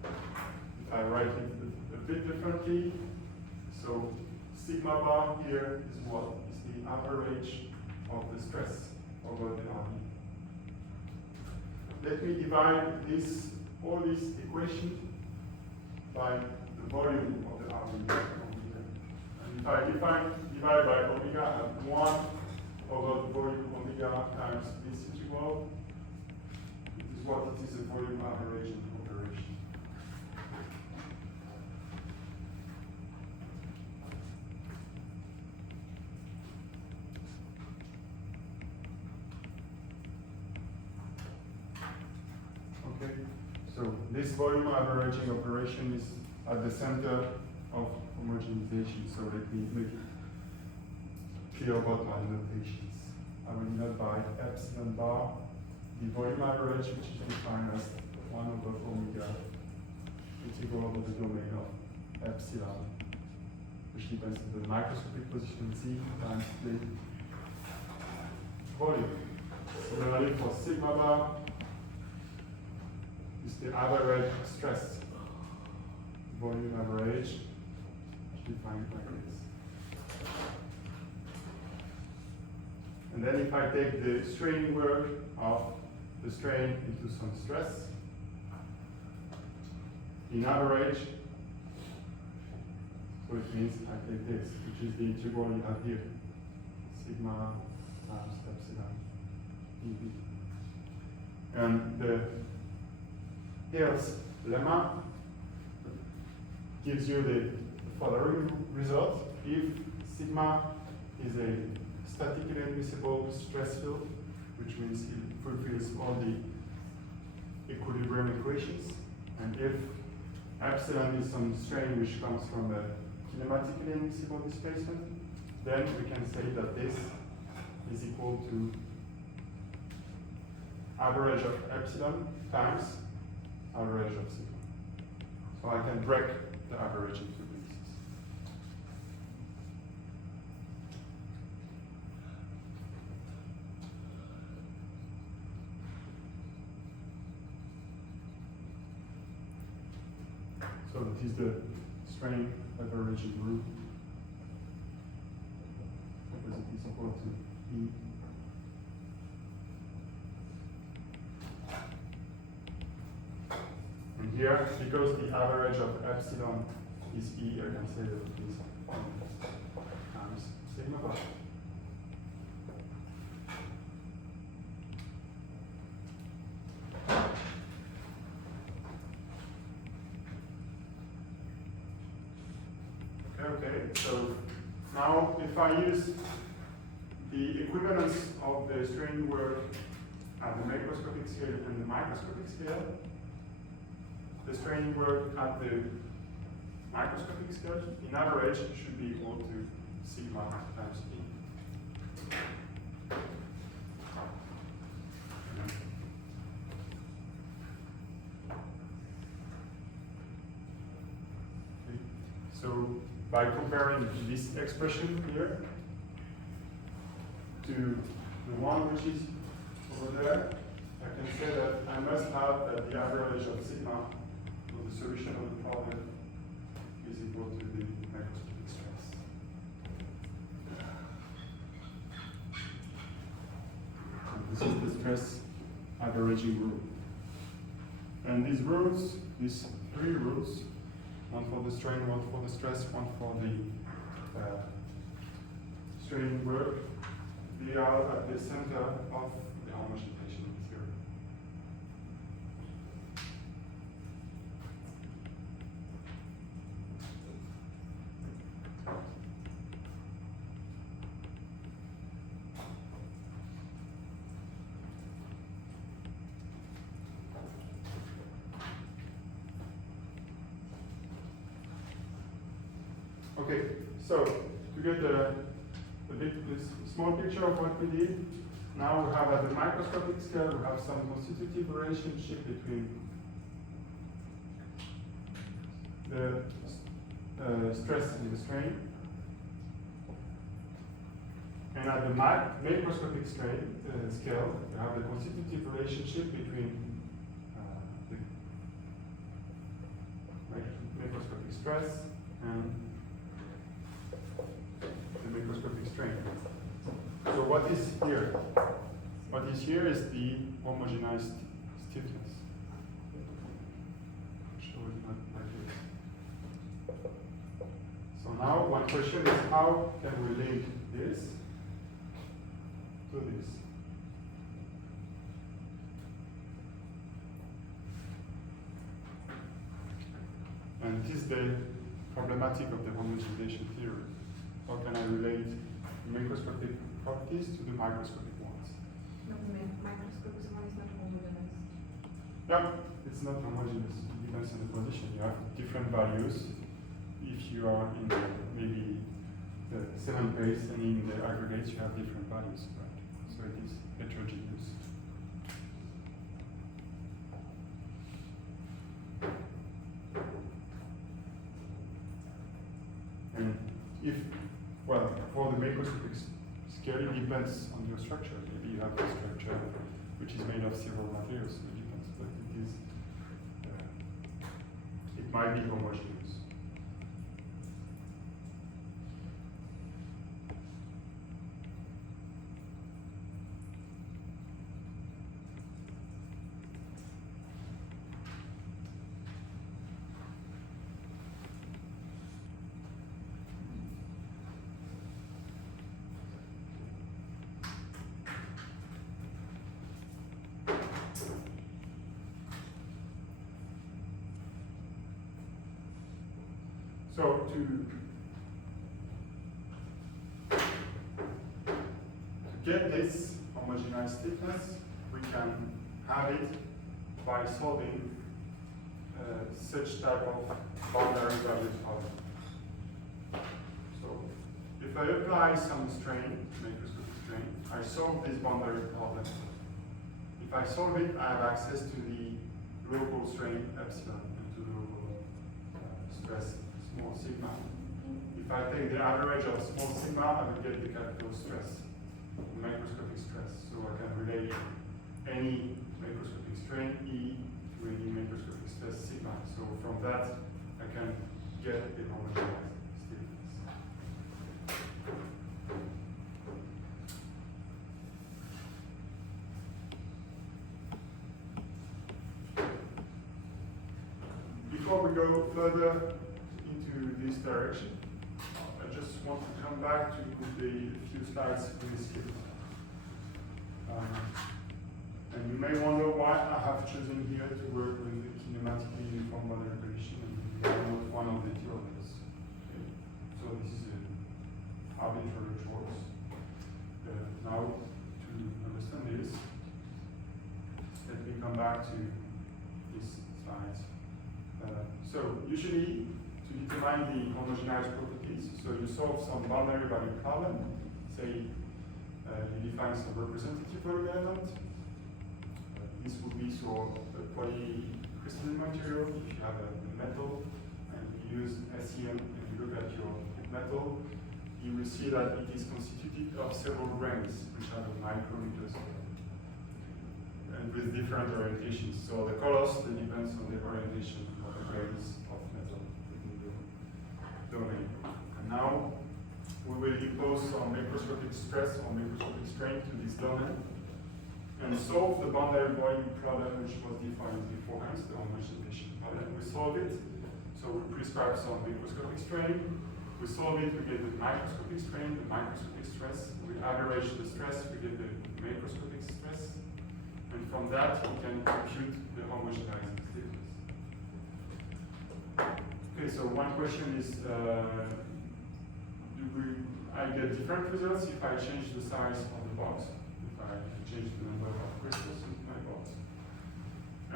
If I write it a bit differently, so sigma bar here is what? Is the average of the stress over the RB. Let me divide all this equation by the volume of the RB. And if I divide by omega, I have 1 over the volume omega times this integral. This is what it is a volume averaging operation. Okay, so this volume averaging operation is at the center of homogenization, so let me make it clear about my notations. I will note by epsilon bar the volume average, which is defined as 1 over omega integral over the domain of epsilon, which depends on the microscopic position Z times the volume. Similarly for sigma bar, is the average stress, volume average, defined like this. And then if I take the straining work of the strain into some stress, in average, so it means I take this, which is the integral you have here, sigma times epsilon dV. And the Hill's lemma gives you the following result. If sigma is a statically admissible stress field, which means it fulfills all the equilibrium equations, and if epsilon is some strain which comes from a kinematically admissible displacement, then we can say that this is equal to average of epsilon times average of sigma. So I can break the average into pieces. So this is the strain averaging rule, because it is equal to E. And here, because the average of epsilon is E, I can say that it is times sigma bar. Okay, so now if I use the equivalence of the strain work at the macroscopic scale and the microscopic scale, the straining work at the microscopic scale, in average, should be equal to sigma times E. Okay. So by comparing this expression here to the one which is over there, I can say that I must have that the average of sigma for the solution of the problem is equal to the microscopic stress. And this is the stress averaging rule. And these rules, these three rules, one for the strain, one for the stress, one for the straining work, they are at the center of the homogenization theory. Okay, so to get the small picture of what we did, now we have at the microscopic scale, we have some constitutive relationship between stress and the strain. And at the macroscopic strain scale, you have the constitutive relationship between the macroscopic stress and the macroscopic strain. So what is here? What is here is the homogenized stiffness. Show it not like this. So now one question is, how can we link this to this? And this is the problematic of the homogenization theory. How can I relate microscopic properties to the microscopic ones? But the microscopic one is not homogeneous. Yeah, it's not homogeneous. It depends on the position. You have different values. If you are in maybe the 7th base and in the aggregates, you have different values, right? So it is heterogeneous. And if, well, for the macroscopic scale, it depends on your structure. Maybe you have a structure which is made of several materials, so it depends, but it is, it might be homogeneous. So to get this homogenized stiffness, we can have it by solving such type of boundary value problem. So if I apply some strain, macroscopic strain, I solve this boundary problem. If I solve it, I have access to the local strain epsilon and to the local stress small sigma. If I take the average of small sigma, I will get the capital stress, microscopic stress. So I can relate any microscopic strain E to any microscopic stress sigma. So from that, I can get the homogenized stiffness. Before we go further into this direction, I just want to come back to the few slides we skipped. And you may wonder why I have chosen here to work with the kinematically uniform boundary condition and not one of the theorems. Okay. So this is an arbitrary choice. Now, to understand this, let me come back to these slides. So usually, to determine the homogenized properties, so you solve some boundary value problem, say you define some representative volume element. This would be so a polycrystalline material. If you have a metal and you use SEM and you look at your metal, you will see that it is constituted of several grains which have a micrometers and with different orientations. So the colors depends on the orientation of the grains of metal within the domain. And now we will impose some microscopic stress or microscopic strain to this domain and solve the boundary volume problem which was defined beforehand, the homogenization problem. We solve it, so we prescribe some microscopic strain. We solve it, we get the microscopic strain, the microscopic stress. We average the stress, we get the macroscopic stress. And from that, we can compute the homogenizing stiffness. Okay, so one question is, I get different results if I change the size of the box, if I change the number of crystals in my box?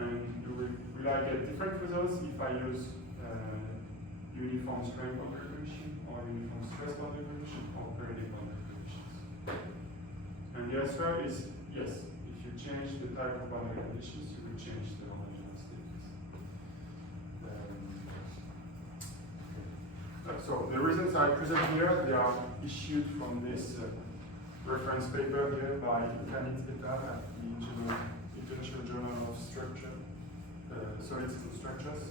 And will I get different results if I use uniform strain boundary condition or uniform stress boundary condition or periodic boundary conditions? And the answer is yes. If you change the type of boundary conditions, you will change the homogeneous stiffness. So So the results I present here, they are issued from this reference paper here by Kanit Etal at the International Journal of Structure, Solids and Structures.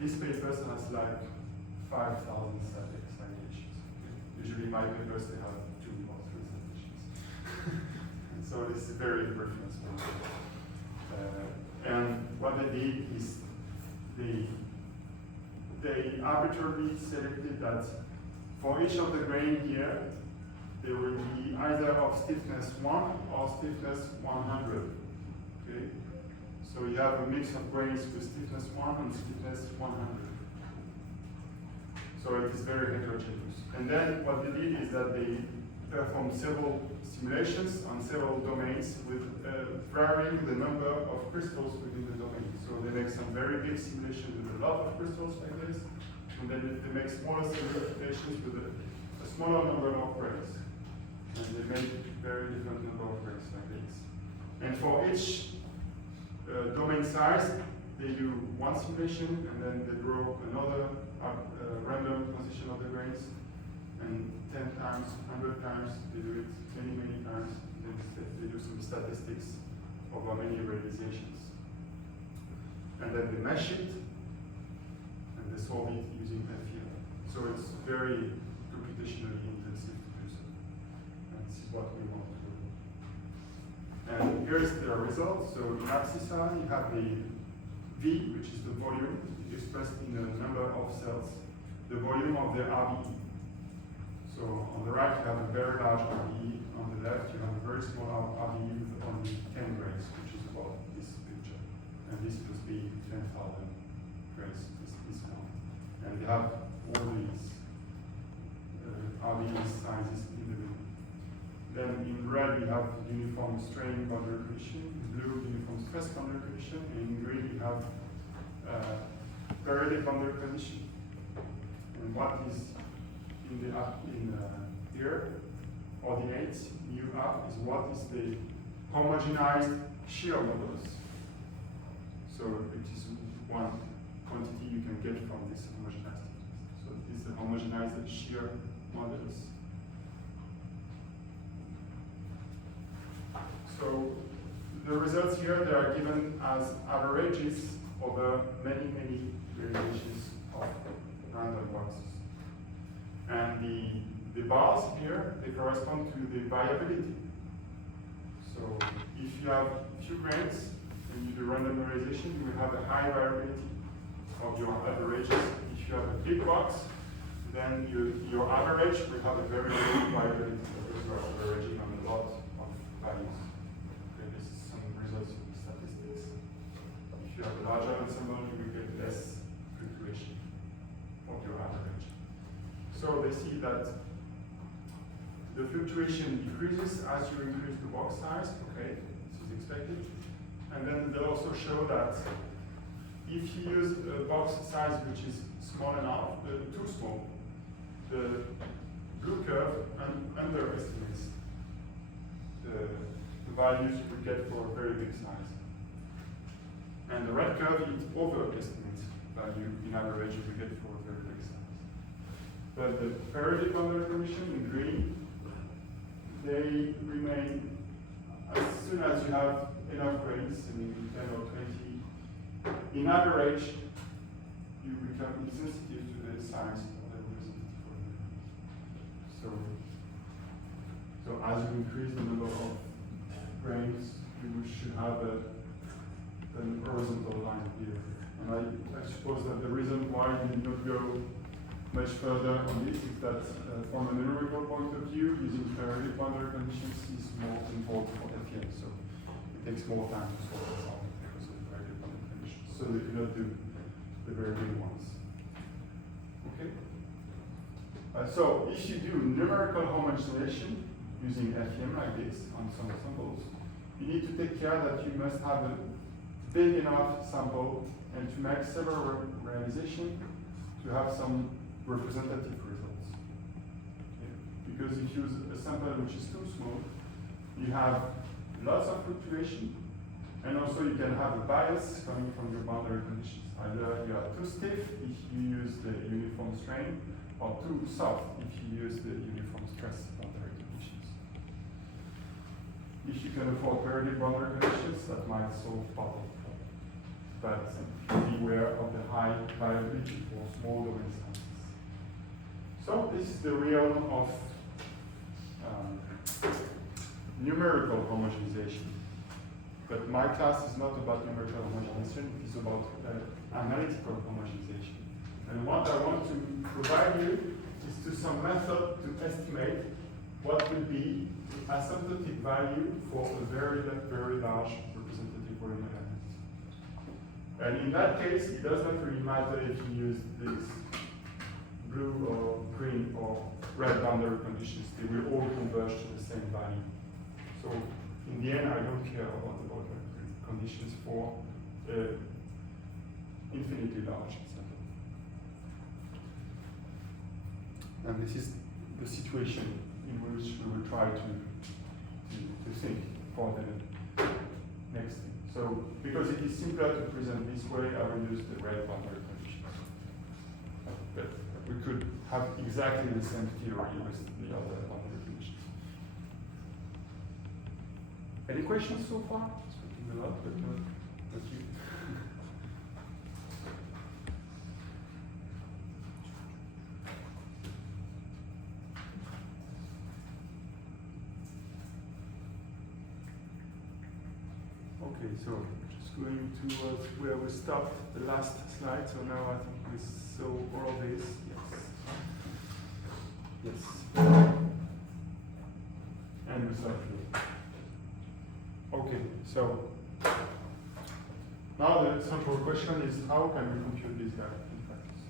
This paper has like 5,000 citations. Usually my papers, they have 2 or 3 citations. So this is very reference paper. And what they did is they arbitrarily selected that for each of the grain here, there will be either of stiffness 1 or stiffness 100. Okay? So you have a mix of grains with stiffness 1 and stiffness 100. So it is very heterogeneous. And then what they did is that they performed several simulations on several domains with varying the number of crystals within the domain. So they make some very big simulations with a lot of crystals like this, and then they make smaller simulations with a smaller number of grains. And they make very different number of grains like this. And for each domain size, they do one simulation, and then they draw another random position of the grains, and 10 times, 100 times, they do it many, many times. They do some statistics over many realizations. And then they mesh it, and they solve it using FEM. So it's very computationally intensive to do so. And this is what we want to do. And here's the result. So in abscissa, you have the V, which is the volume expressed in the number of cells, the volume of the RBE. So on the right, you have a very large RBE. On the left, you have a very small RBE with only 10 grains, which is about this picture. And this must be 10,000 grains, this one. And you have all these RBE sizes in the middle. Then in red, you have uniform strain boundary condition. In blue, uniform stress boundary condition. And in green, you have periodic boundary condition. And what is in the here, ordinate mu up is what is the homogenized shear modulus. So it is one quantity you can get from this homogenized. So it is the homogenized shear modulus. So the results here, they are given as averages over many, many variations of random boxes. And the bars here, they correspond to the variability. So if you have few grains and you do randomization, you will have a high variability of your averages. If you have a big box, then your average will have a very low variability because you are averaging on a lot of values. Okay, this is some results in statistics. If you have a larger ensemble, you will get less fluctuation of your average. So they see that the fluctuation decreases as you increase the box size. Okay, this is expected. And then they also show that if you use a box size which is small enough, too small, the blue curve underestimates the values you would get for a very big size. And the red curve, it overestimates value in average you would get for a very big size. But the periodic boundary condition in green, they remain as soon as you have enough grains, I mean 10 or 20. In average, you become insensitive to the size of the resistivity formula. So as you increase the number of grains, you should have an horizontal line here. And I suppose that the reason why you did not go much further on this is that from a numerical point of view, using periodic boundary conditions is more involved for FEM. So it takes more time to solve this out because of the periodic boundary conditions. So they cannot do the very big ones. Okay? So if you do numerical homogenization using FEM like this on some samples, you need to take care that you must have a big enough sample and to make several realizations to have some representative results. Okay? Because if you use a sample which is too small, you have lots of fluctuation And also you can have a bias coming from your boundary conditions. Either you are too stiff if you use the uniform strain, or too soft if you use the uniform stress boundary conditions. If you can afford very big boundary conditions, that might solve part of the problem. But beware of the high variability for small domain sizes. So this is the realm of numerical homogenization. But my class is not about numerical homogenization, it is about analytical homogenization. And what I want to provide you is to some method to estimate what would be the asymptotic value for a very large representative volume element. And in that case, it does not really matter if you use this blue or green or red boundary conditions, they will all converge to the same value. So in the end, I don't care about the boundary conditions for infinitely large sample. And this is the situation in which we will try to think for the next thing. So because it is simpler to present this way, I will use the red boundary conditions. But we could have exactly the same theory with the other boundary conditions. Any questions so far? Speaking a lot, but not you. Okay, so just going towards where we stopped the last slide. So now I think we saw all this. Yes. Yes. And we saw it. Okay, so now the central question is how can we compute this guy in practice?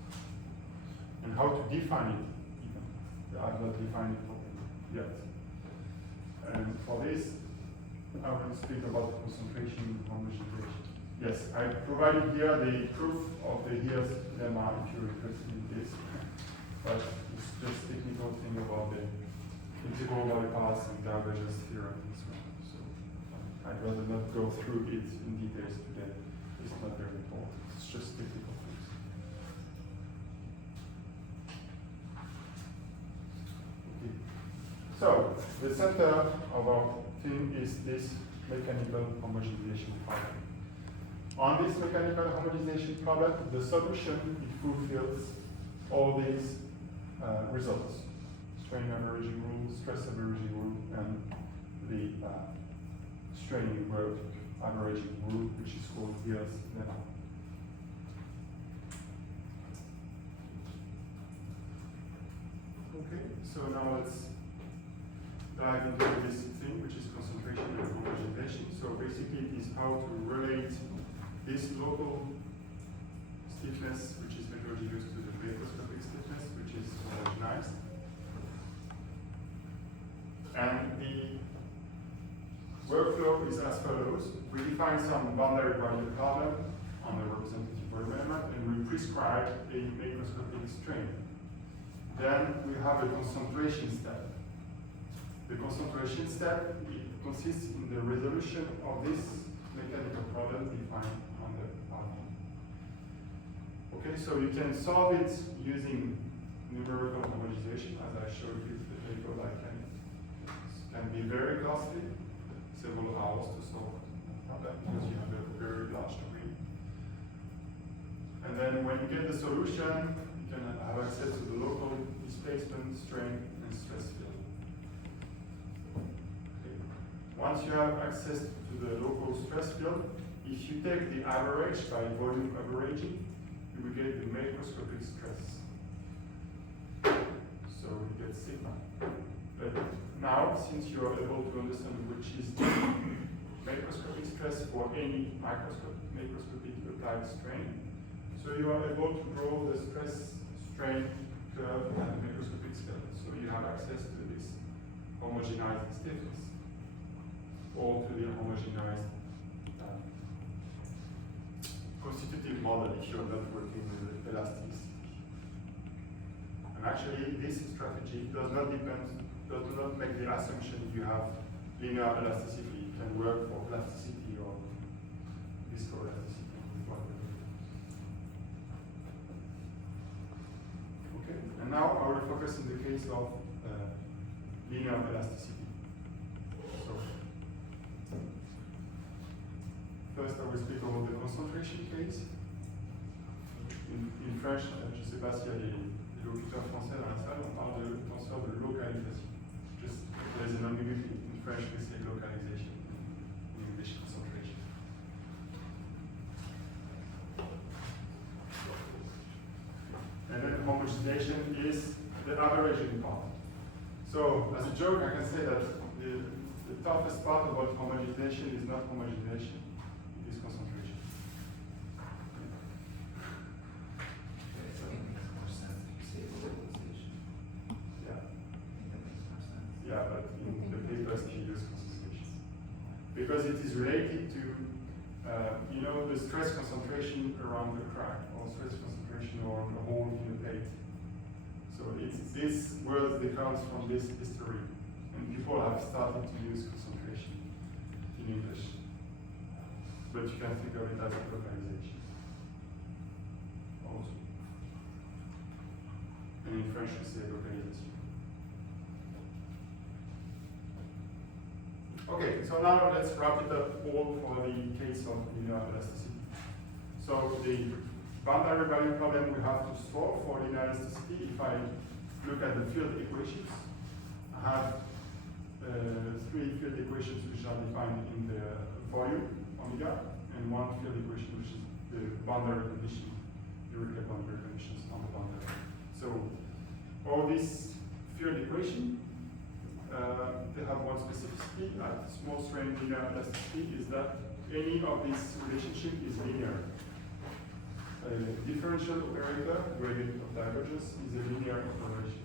And how to define it even. I've not defined it properly yet. And for this, I will speak about the concentration homogenization. Yes, I provided here the proof of the Heer's lemma if you're interested in this. But it's just technical thing about the integral bypass and divergence theorem and so on. So I'd rather not go through it in details today. It's not very important. It's just technical things. Okay. So the center of our thing is this mechanical homogenization problem. On this mechanical homogenization problem, the solution it fulfills all these results: strain averaging rule, stress averaging rule, and the straining growth averaging rule, which is called Heer's lemma. Okay, so now let's dive into this thing, which is concentration and homogenization. So basically, it is how to relate this local stiffness, which is heterogeneous, to the macroscopic stiffness, which is homogenized. And the workflow is as follows. We define some boundary value problem on the representative volume element, and we prescribe a macroscopic strain. Then we have a concentration step. The concentration step consists in the resolution of this mechanical problem defined on the problem. Okay, so you can solve it using numerical homogenization, as I showed you the paper like can be very costly, several hours to solve the problem because you have a very large domain. And then when you get the solution, you can have access to the local displacement, strain, and stress field. Okay. Once you have access to the local stress field, if you take the average by volume averaging, you will get the macroscopic stress. So you get sigma. But now, since you are able to understand which is the macroscopic stress for any macroscopic applied strain, so you are able to draw the stress strain curve at the macroscopic scale. So you have access to this homogenized stiffness, or to the homogenized constitutive model if you're not working with elasticity. And actually, this strategy does not make the assumption you have linear elasticity. It can work for plasticity or viscoelasticity with what we're doing. Okay, and now I will focus in the case of linear elasticity. So, first I will speak about the concentration case. In French, je ne sais pas s'il y a des locuteurs français dans la salle, on parle de tenseur de localisation. Just there's an ambiguity in French, we say localization. In English, concentration. And then homogenization is the averaging part. So, as a joke, I can say that the toughest part about homogenization is not homogenization, it is concentration. Okay, so it makes more sense if you say localization. Yeah, I think that makes more sense. yeah, but in the papers he uses concentration. Because it is related to, you know, the stress concentration around the crack, or stress concentration around the hole in the plate. So it's this word that comes from this history, and people have started to use concentration in English. But you can think of it as a localization also. And in French we say localisation. Okay, so now let's wrap it up all for the case of linear elasticity. So the boundary value problem we have to solve for linear elasticity, if I look at the field equations, I have three field equations which are defined in the volume, omega, and one field equation which is the boundary condition, Dirichlet boundary conditions on the boundary. So all these field equations, they have one specificity at small strain linear elasticity is that any of these relationship is linear. A differential operator, gradient of divergence, is a linear operation.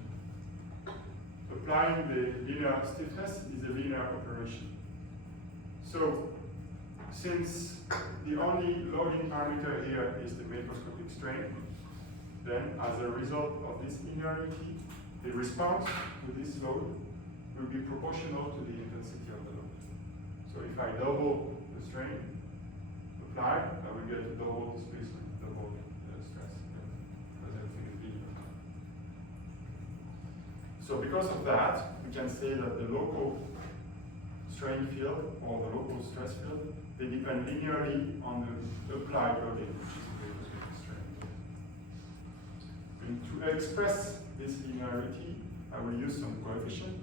Applying the linear stiffness is a linear operation. So, since the only loading parameter here is the macroscopic strain, then as a result of this linearity, the response to this load will be proportional to the intensity of the load. So if I double the strain applied, I will get double displacement, double stress, because everything is linear. So because of that, we can say that the local strain field or the local stress field, they depend linearly on the applied loading, which is the macroscopic strain. And to express this linearity, I will use some coefficient.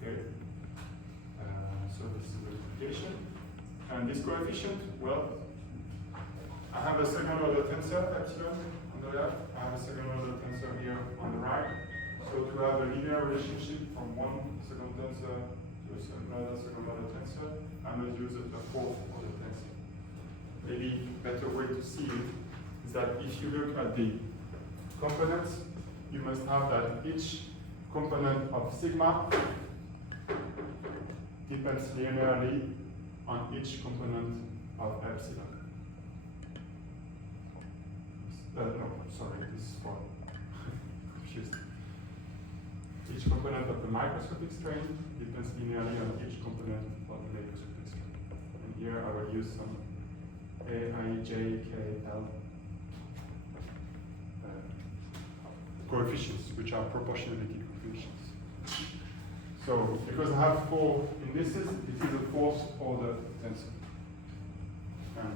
Okay. So this is the multiplication. And this coefficient, well, I have a second order tensor, epsilon, on the left. I have a second order tensor here on the right. So to have a linear relationship from one second tensor to another second order tensor, I must use a fourth order tensor. Maybe a better way to see it is that if you look at the components, you must have that each component of sigma depends linearly on each component of epsilon. No, sorry, this is wrong. Confused. Each component of the microscopic strain depends linearly on each component of the macroscopic strain. And here I will use some A, I, J, K, L coefficients, which are proportionality coefficients. So, because I have four indices, it is a fourth order tensor. And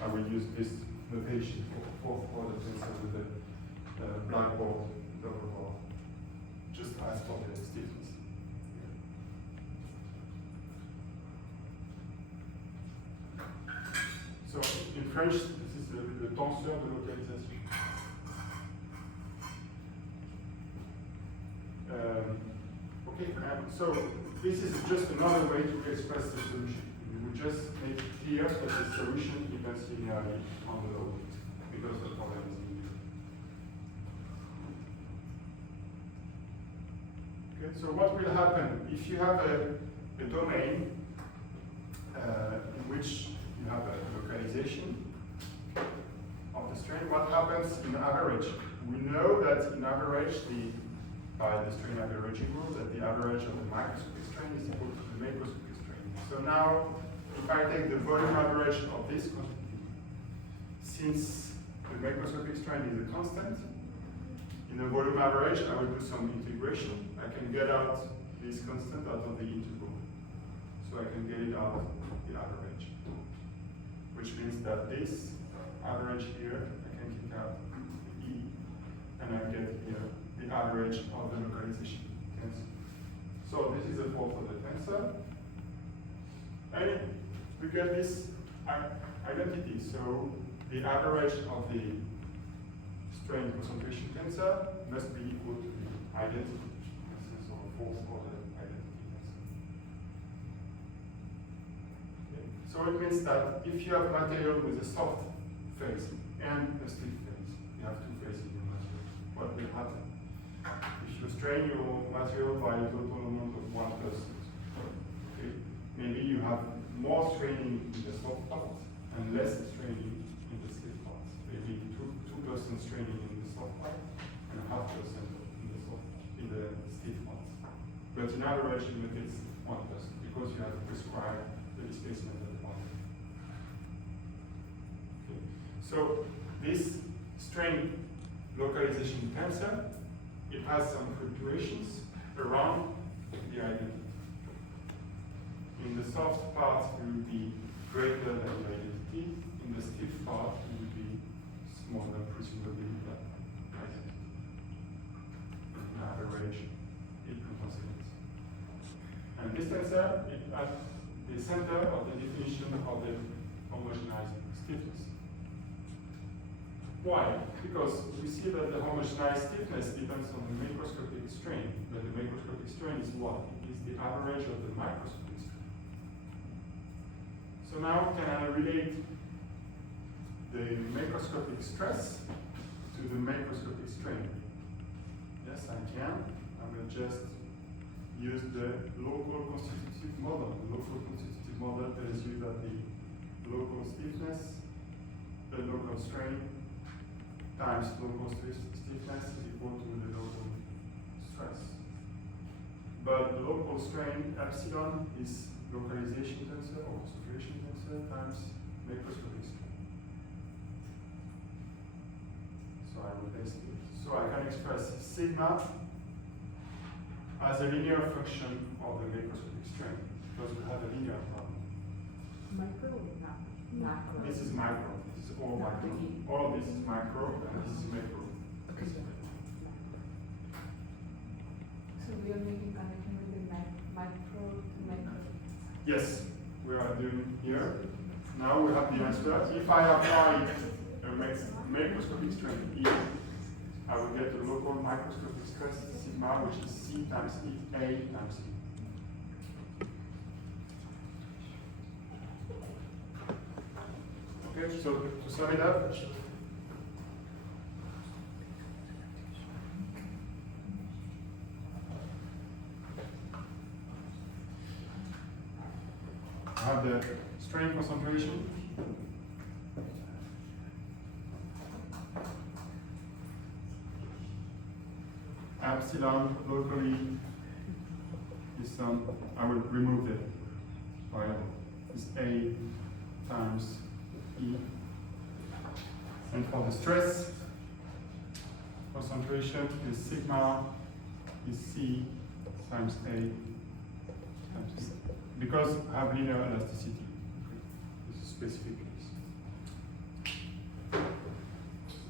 I will use this notation for fourth order tensor with the blackboard, double bar, just as for the stiffness. So, in French, this is the tenseur de localisation. Okay, so this is just another way to express the solution. We would just make clear that the solution depends linearly on the load because the problem is linear. Okay, so what will happen if you have a domain in which you have a localization of the strain? What happens in average? We know that in average, by the strain averaging rule, that the average of the microscopic strain is equal to the macroscopic strain. So now, if I take the volume average of this quantity since the macroscopic strain is a constant, in the volume average, I will do some integration. I can get out this constant out of the integral. So I can get it out of the average. Which means that this average here, I can kick out the E, and I get here the average of the localization tensor. So this is the fault of the tensor. And we get this identity. So the average of the strain concentration tensor must be equal to the identity. This is our fourth order identity tensor. Okay. So it means that if you have material with a soft phase and a stiff phase, you have two phases in your material, what will happen? If you strain your material by a total amount of 1%, okay, maybe you have more straining in the soft part and less straining in the stiff part. Maybe 2% straining in the soft part and 0.5% in the stiff part. But in average, you make it 1% because you have to prescribe the displacement at the bottom. Okay. So this strain localization tensor, it has some fluctuations around the identity. In the soft part, it will be greater than the identity. In the stiff part, it will be smaller, presumably than the identity. In average, it compensates. And this tensor is at the center of the definition of the homogenized stiffness. Why? Because we see that the homogenized stiffness depends on the macroscopic strain, but the macroscopic strain is what? It is the average of the microscopic strain. So now can I relate the macroscopic stress to the macroscopic strain? Yes, I can. I will just use the local constitutive model. The local constitutive model tells you that the local stiffness, the local strain, times local stiffness is equal to the local stress. But the local strain epsilon is localization tensor or concentration tensor times macroscopic strain. So I will basically, so I can express sigma as a linear function of the macroscopic strain because we have a linear problem. Micro or not? Macro. This is micro. This is all micro. All of this is micro, and this is macro. So we are making connection with the micro to macro. Yes, we are doing here. Now we have the answer. If I apply a macroscopic strain E, I will get a local microscopic stress sigma, which is C times E, A times E. Okay, so to sum it up, I have the strain concentration. Epsilon locally is I will remove the variable, is A times E. And for the stress concentration is sigma is C times A times E. Because I have linear elasticity. This is specific case. You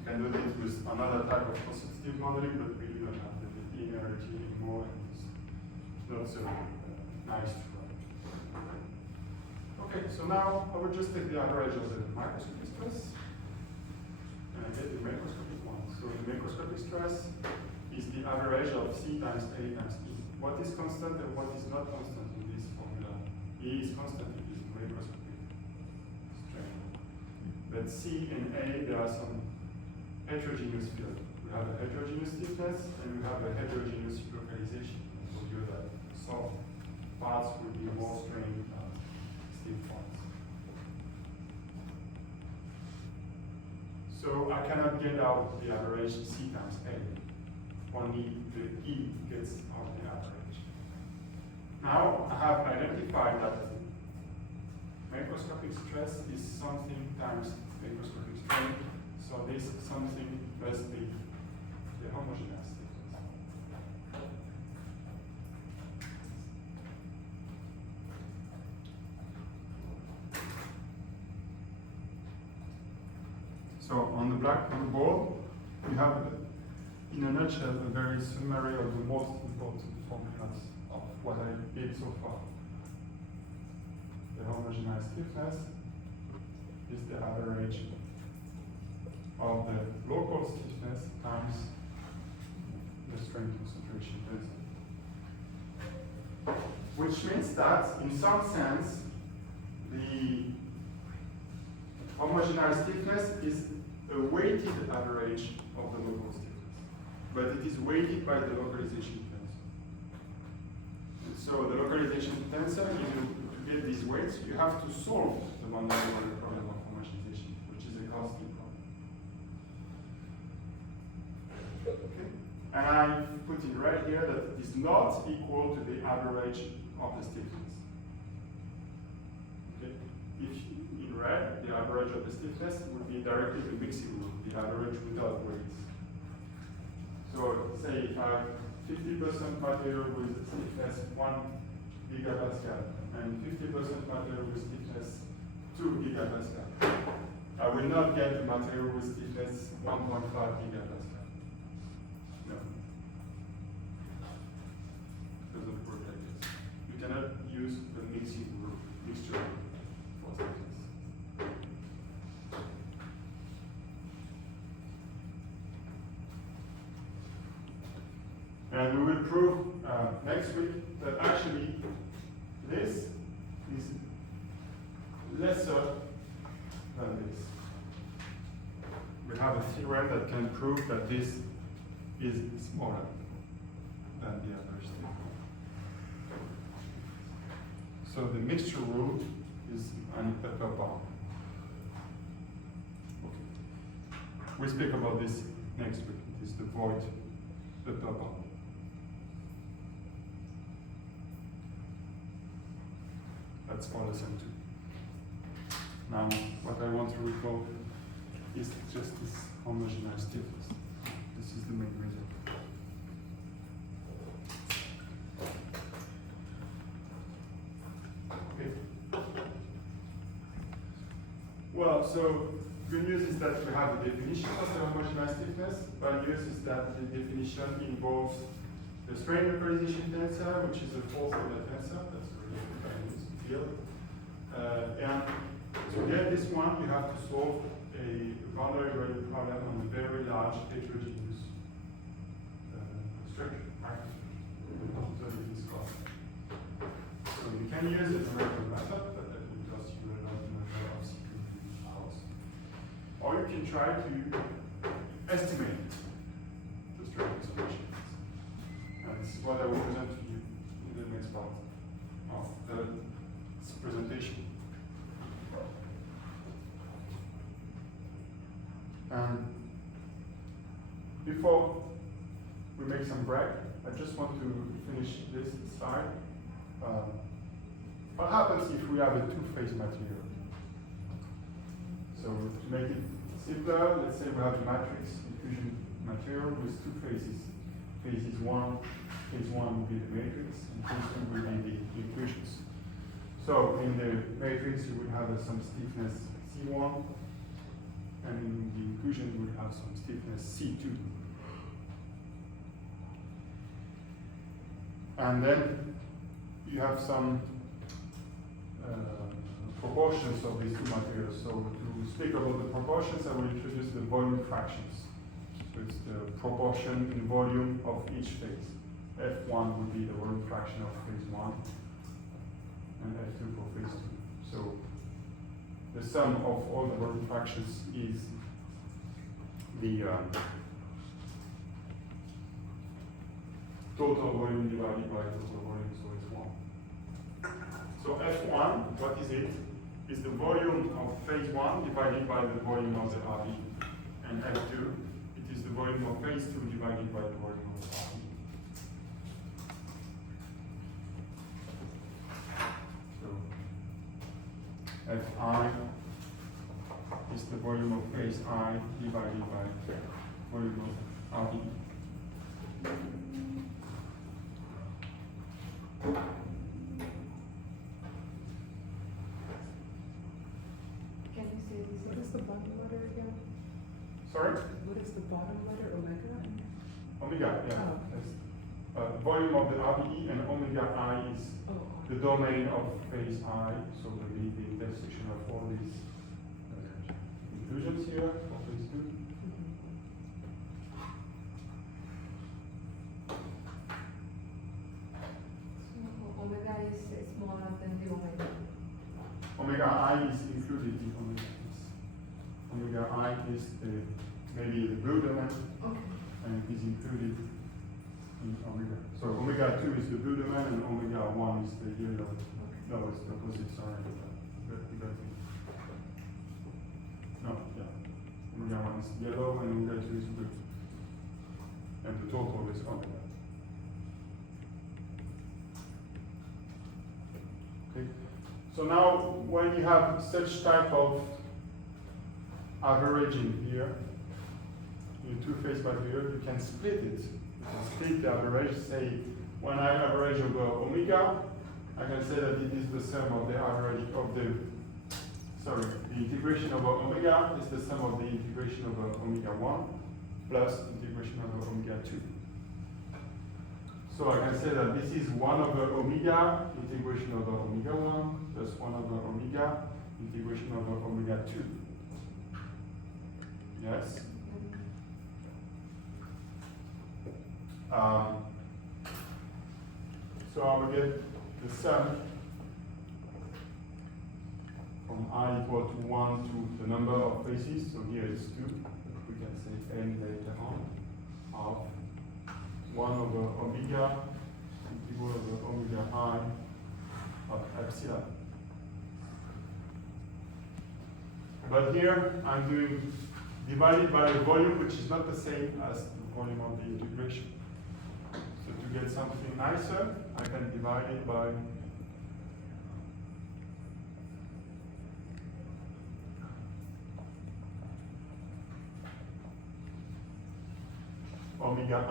can do this with another type of constitutive modeling, but we do not have the linearity anymore, and it's not so nice to run. Okay, so now I will just take the average of the microscopic stress, and I get the macroscopic one. So the macroscopic stress is the average of C times A times E. What is constant and what is not constant in this formula? E is constant, it is macroscopic strain. But C and A, there are some heterogeneous fields. We have a heterogeneous stiffness and we have a heterogeneous localization. So you that soft parts will be more strained than stiff parts. So I cannot get out the average C times A. Only the E gets out the average. Now I have identified that macroscopic stress is something times microscopic strain. So this something must be the homogeneous stiffness. So on the board, we have, in a nutshell, a very summary of the most important formulas of what I did so far. The homogeneous stiffness is the average of the local stiffness times the strain concentration density. Which means that, in some sense, the homogeneous stiffness is a weighted average of the local stiffness, but it is weighted by the localization tensor. And so the localization tensor, to get these weights, you have to solve the boundary problem of homogenization, which is a costly problem. Okay. And I put in red here that it is not equal to the average of the stiffness. Okay. If in red, the average of the stiffness would be directly the mixing rule, the average without weights. So say if I have 50% material with stiffness 1 gigapascal and 50% material with stiffness 2 gigapascal, I will not get the material with stiffness 1.5 gigapascal. No. Doesn't work like this. You cannot use the mixture rule for stiffness. And we will prove next week that actually this is lesser than this. We have a theorem that can prove that this is smaller than the average stiffness. So the mixture rule is an upper bound. Okay. We speak about this next week. It is the void upper bound. That's for lesson 2. Now, what I want to recall is just this homogeneous stiffness. This is the main reason. Okay. Well, so good news is that we have a definition of the homogeneous stiffness. Bad news is that the definition involves the strain localization tensor, which is a fourth order tensor. That's really bad news. And to get this one, you have to solve a boundary value problem on a very large heterogeneous structure, right? So it is cost. So you can use a numerical method, but that will cost you a lot of CPU hours. Or you can try to estimate the strain concentration. And this is what I will present to you in the next part of the presentation. And before we make some break, I just want to finish this slide. What happens if we have a two-phase material? So to make it simpler, let's say we have a matrix diffusion material with two phases. Phase 1 will be the matrix, and phase 2 will be the inclusions. So in the matrix, you will have some stiffness C1, and in the inclusion, you will have some stiffness C2. And then you have some proportions of these two materials. So to speak about the proportions, I will introduce the volume fractions. So it's the proportion in volume of each phase. F1 would be the volume fraction of phase 1. And F2 for phase 2. So the sum of all the volume fractions is the total volume divided by total volume, so it's 1. So F1, what is it? Is the volume of phase 1 divided by the volume of the RV. And F2, it is the volume of phase 2 divided by the volume of the RV. Fi is the volume of phase I divided by volume of RD. Can you say this? What is the bottom letter again? Sorry? What is the bottom letter, omega? Omega, yeah. Oh. Yes. Volume of the RDE and omega I is Oh. the domain of phase I, so maybe the intersection of all these inclusions here for phase 2. So omega is smaller than the omega. Omega I is included in omega. Omega I is the maybe the blue domain Okay. and is included in omega. So omega 2 is the blue domain and omega 1 is the yellow. No, it's the opposite, sorry. No, yeah. Omega 1 is yellow and omega 2 is blue. And the total is omega. Okay. So now when you have such type of averaging here, in two-phase barrier, you can split it. You can split the average, say, when I average over omega, I can say that it is the sum of the average of the integration over omega is the sum of the integration over omega 1 plus integration over omega 2. So I can say that this is 1 over omega integration over omega 1 plus 1 over omega integration over omega 2. Yes? So I will get the sum from I equal to 1 to the number of phases, so here it's 2, we can say n later on, of 1 over omega integral over omega I of epsilon. But here I'm doing divided by the volume, which is not the same as the volume of the integration. So to get something nicer, I can divide it by omega I.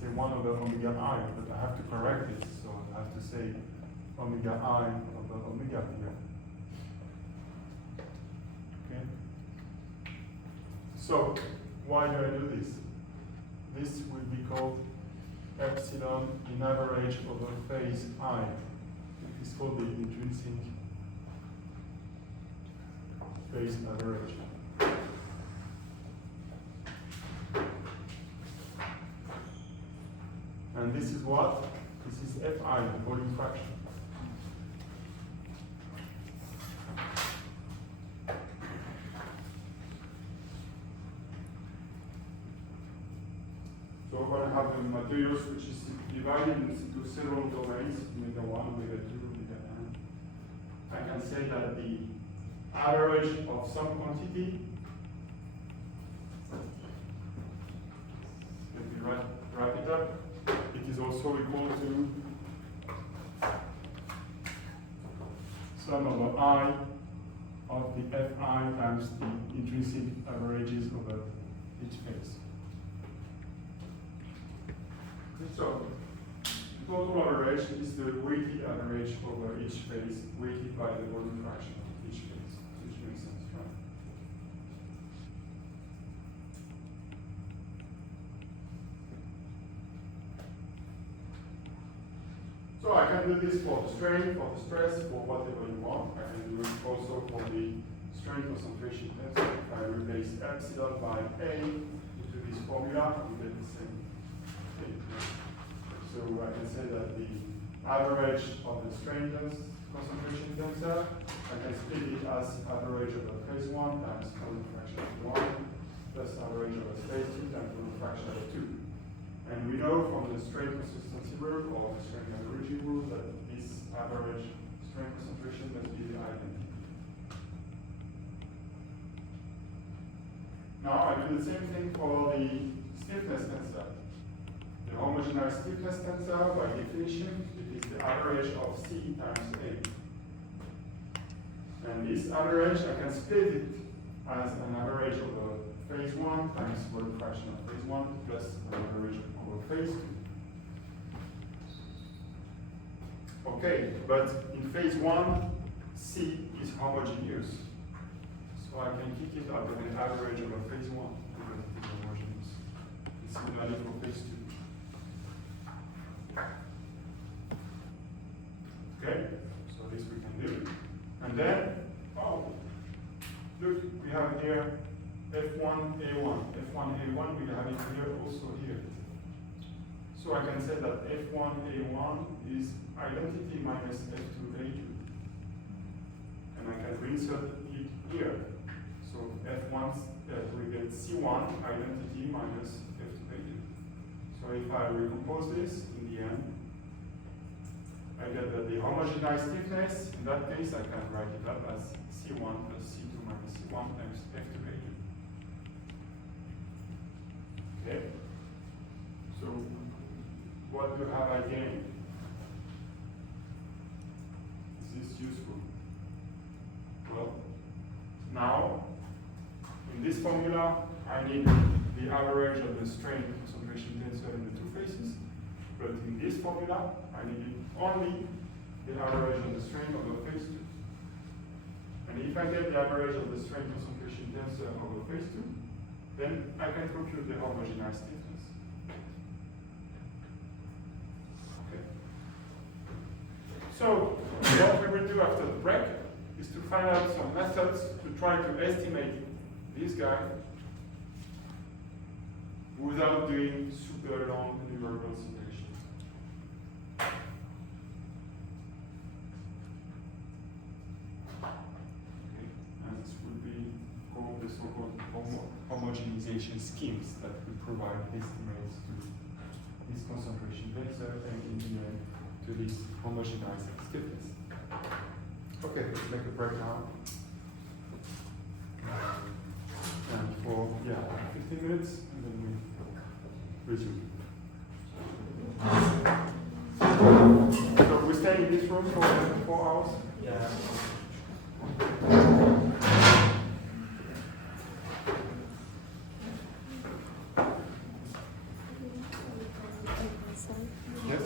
Say 1 over omega I, but I have to correct it, so I have to say omega I over omega here. Okay? So, why do I do this? This will be called epsilon in average over phase I. It is called the intrinsic phase average. And this is what? This is Fi, the volume fraction. So we're going to have the materials which is divided into several domains, omega 1, omega 2, omega n. I can say that the average of some quantity, let me wrap it up, it is also equal to sum over I of the Fi times the intrinsic averages over each phase. So, total average is the weighted average over each phase, weighted by the volume fraction of each phase, which makes sense, right? So I can do this for the strain, for the stress, for whatever you want. I can do it also for the strain concentration tensor. If I replace epsilon by A into this formula, we get the same thing. So I can say that the average of the strain concentration tensor, I can split it as average over phase 1 times volume fraction of 1 plus average over phase 2 times volume fraction of 2. And we know from the strain consistency rule or the strain averaging rule that this average strain concentration must be the identity. Now I do the same thing for the stiffness tensor. The homogeneous stiffness tensor, by definition, it is the average of C times A. And this average, I can split it as an average over phase 1 times volume fraction of phase 1 plus an average over phase 2. Okay, but in phase 1, C is homogeneous. So I can kick it out of the average over phase 1 because it is homogeneous. It's similarly for phase 2. Okay, so this we can do. And then, oh, look, we have here F1A1. F1A1, we have it here also here. So I can say that F1A1 is identity minus F2A2. And I can reinsert it here. So F1, we get C1 identity minus F2A2. So if I recompose this in the end, I get that the homogenized stiffness, in that case, I can write it up as C1 plus C2 minus C1 times F2A2. Okay? So, what have I gained? Is this useful? Well, now, in this formula, I need the average of the strain concentration tensor in the two phases. But in this formula, I need only the average of the strain over phase 2. And if I get the average of the strain concentration tensor over phase 2, then I can compute the homogenized stiffness. Okay. So, what we will do after the break is to find out some methods to try to estimate this guy without doing super long numerical simulation. The so-called homogenization schemes that will provide estimates to this concentration tensor and in the end to this homogenized stiffness. Okay, let's make a break now. And for 15 minutes and then we resume. So we stay in this room for 4 hours? Yeah. Yes?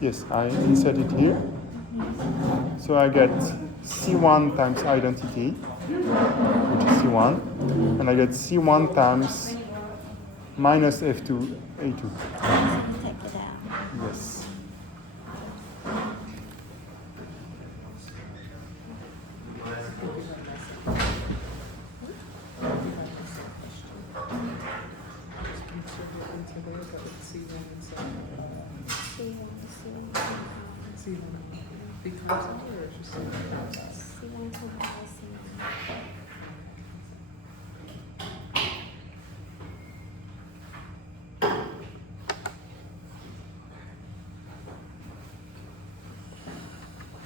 Yes, I insert it here. So I get C1 times identity, which is C1, and I get C1 times minus F2A2. Take it out. Yes.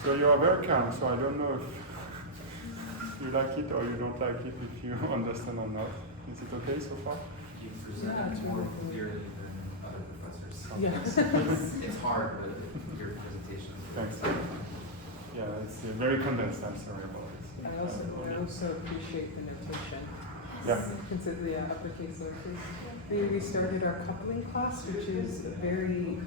So you are very calm, so I don't know if you like it or you don't like it, if you understand or not. Is it okay so far? You present more clearly than other professors. Yes. It's hard, but your presentation is very Thanks. Yeah, it's very condensed. I'm sorry about it. I also appreciate the notation. Yeah. Consider the uppercase, lowercase. We started our coupling class, which is very,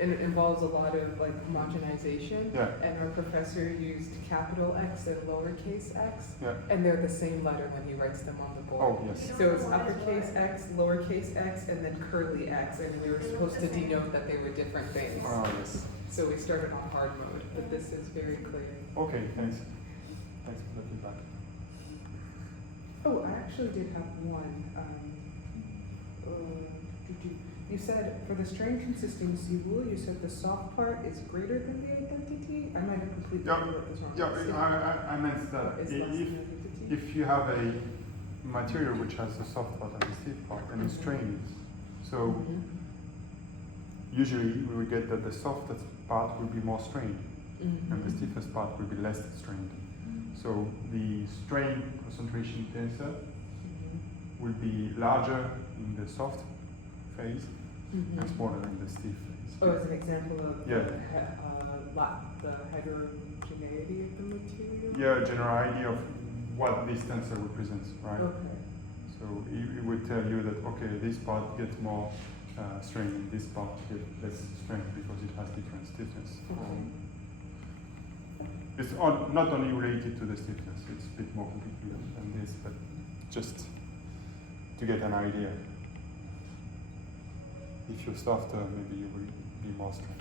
and it involves a lot of like homogenization. Yeah. And our professor used capital X and lowercase x, Yeah. and they're the same letter when he writes them on the board. Oh, yes. So it's uppercase X, lowercase x, and then curly x, and we were supposed to denote that they were different things. Oh, yes. So we started on hard mode, but this is very clear. Okay, thanks. Thanks for the feedback. Oh, I actually did have one. You said for the strain consisting Z rule, you said the soft part is greater than the identity? I might have completely wrote this wrong. Yeah, I meant that Is less than identity? if you have a material which has a soft part and a stiff part, and it's strained, so Mhm. usually we will get that the softest part will be more strained, Mhm. and the stiffest part will be less strained. So the strain concentration tensor will be larger in the soft phase Mhm. and smaller in the stiff phase. Oh, as an example of Yeah. the heterogeneity of the material? Yeah, a general idea of what this tensor represents, right? Okay. So it would tell you that, okay, this part gets more strain and this part gets less strain because it has different stiffness. It's not only related to the stiffness, it's a bit more complicated than this, but just to get an idea. If you're softer, maybe you will be more strained.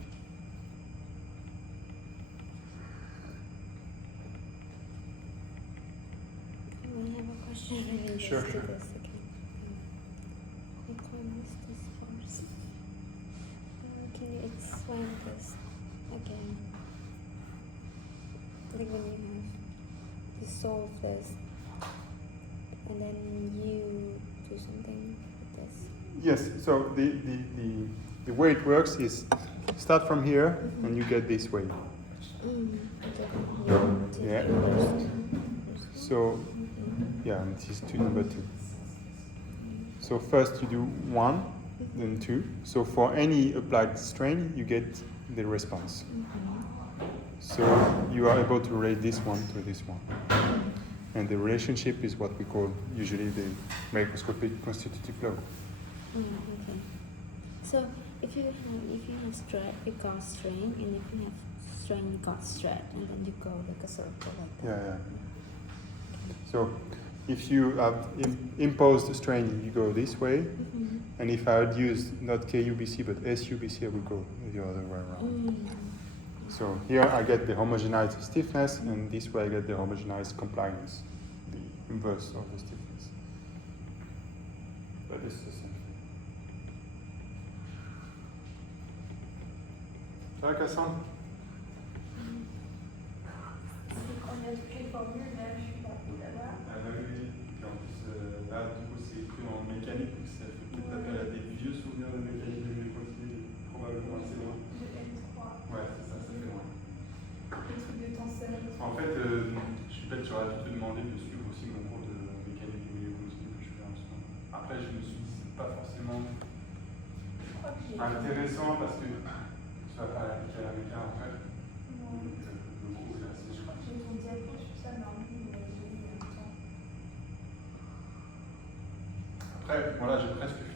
I have a question related Sure, to sure. this again. Like when was this first? Can you explain this again? Like when you solve this, and then you do something with this. Yes, so the way it works is start from here and you get this way. Yeah. So, yeah, and this is number 2. So first you do 1, then 2. So for any applied strain, you get the response. So you are able to relate this one to this one. And the relationship is what we call usually the microscopic constitutive law. Okay. So if you have stress, you got strain, and if you have strain, you got stress, and then you go like a circle like that. Yeah. So if you have imposed strain, you go this way. And if I had used not KUBC but SUBC, I would go the other way around. So here I get the homogenized stiffness, and this way I get the homogenized compliance, the inverse of the stiffness. But it's the same thing. Ça va, Cassandre? On a toutes les formules, là, je suis là, là-bas. Ah bah oui, puis en plus, là, du coup, c'est écrit en mécanique, donc ça fait peut-être appel à des vieux souvenirs de mécanique de continue, probablement assez loin. De N3. Ouais, c'est ça, ça fait loin. Les trucs de tenseur. En fait, j'aurais dû te demander de suivre aussi mon cours de mécanique du milieu continu que je fais en ce moment. Après, je me suis dit, c'est pas forcément intéressant parce que tu vas pas l'appliquer à la méca en fait. Non. Donc, le cours est assez Je crois que j'ai ton diapo sur ça, mais j'ai mis en même temps. Après, voilà, j'ai presque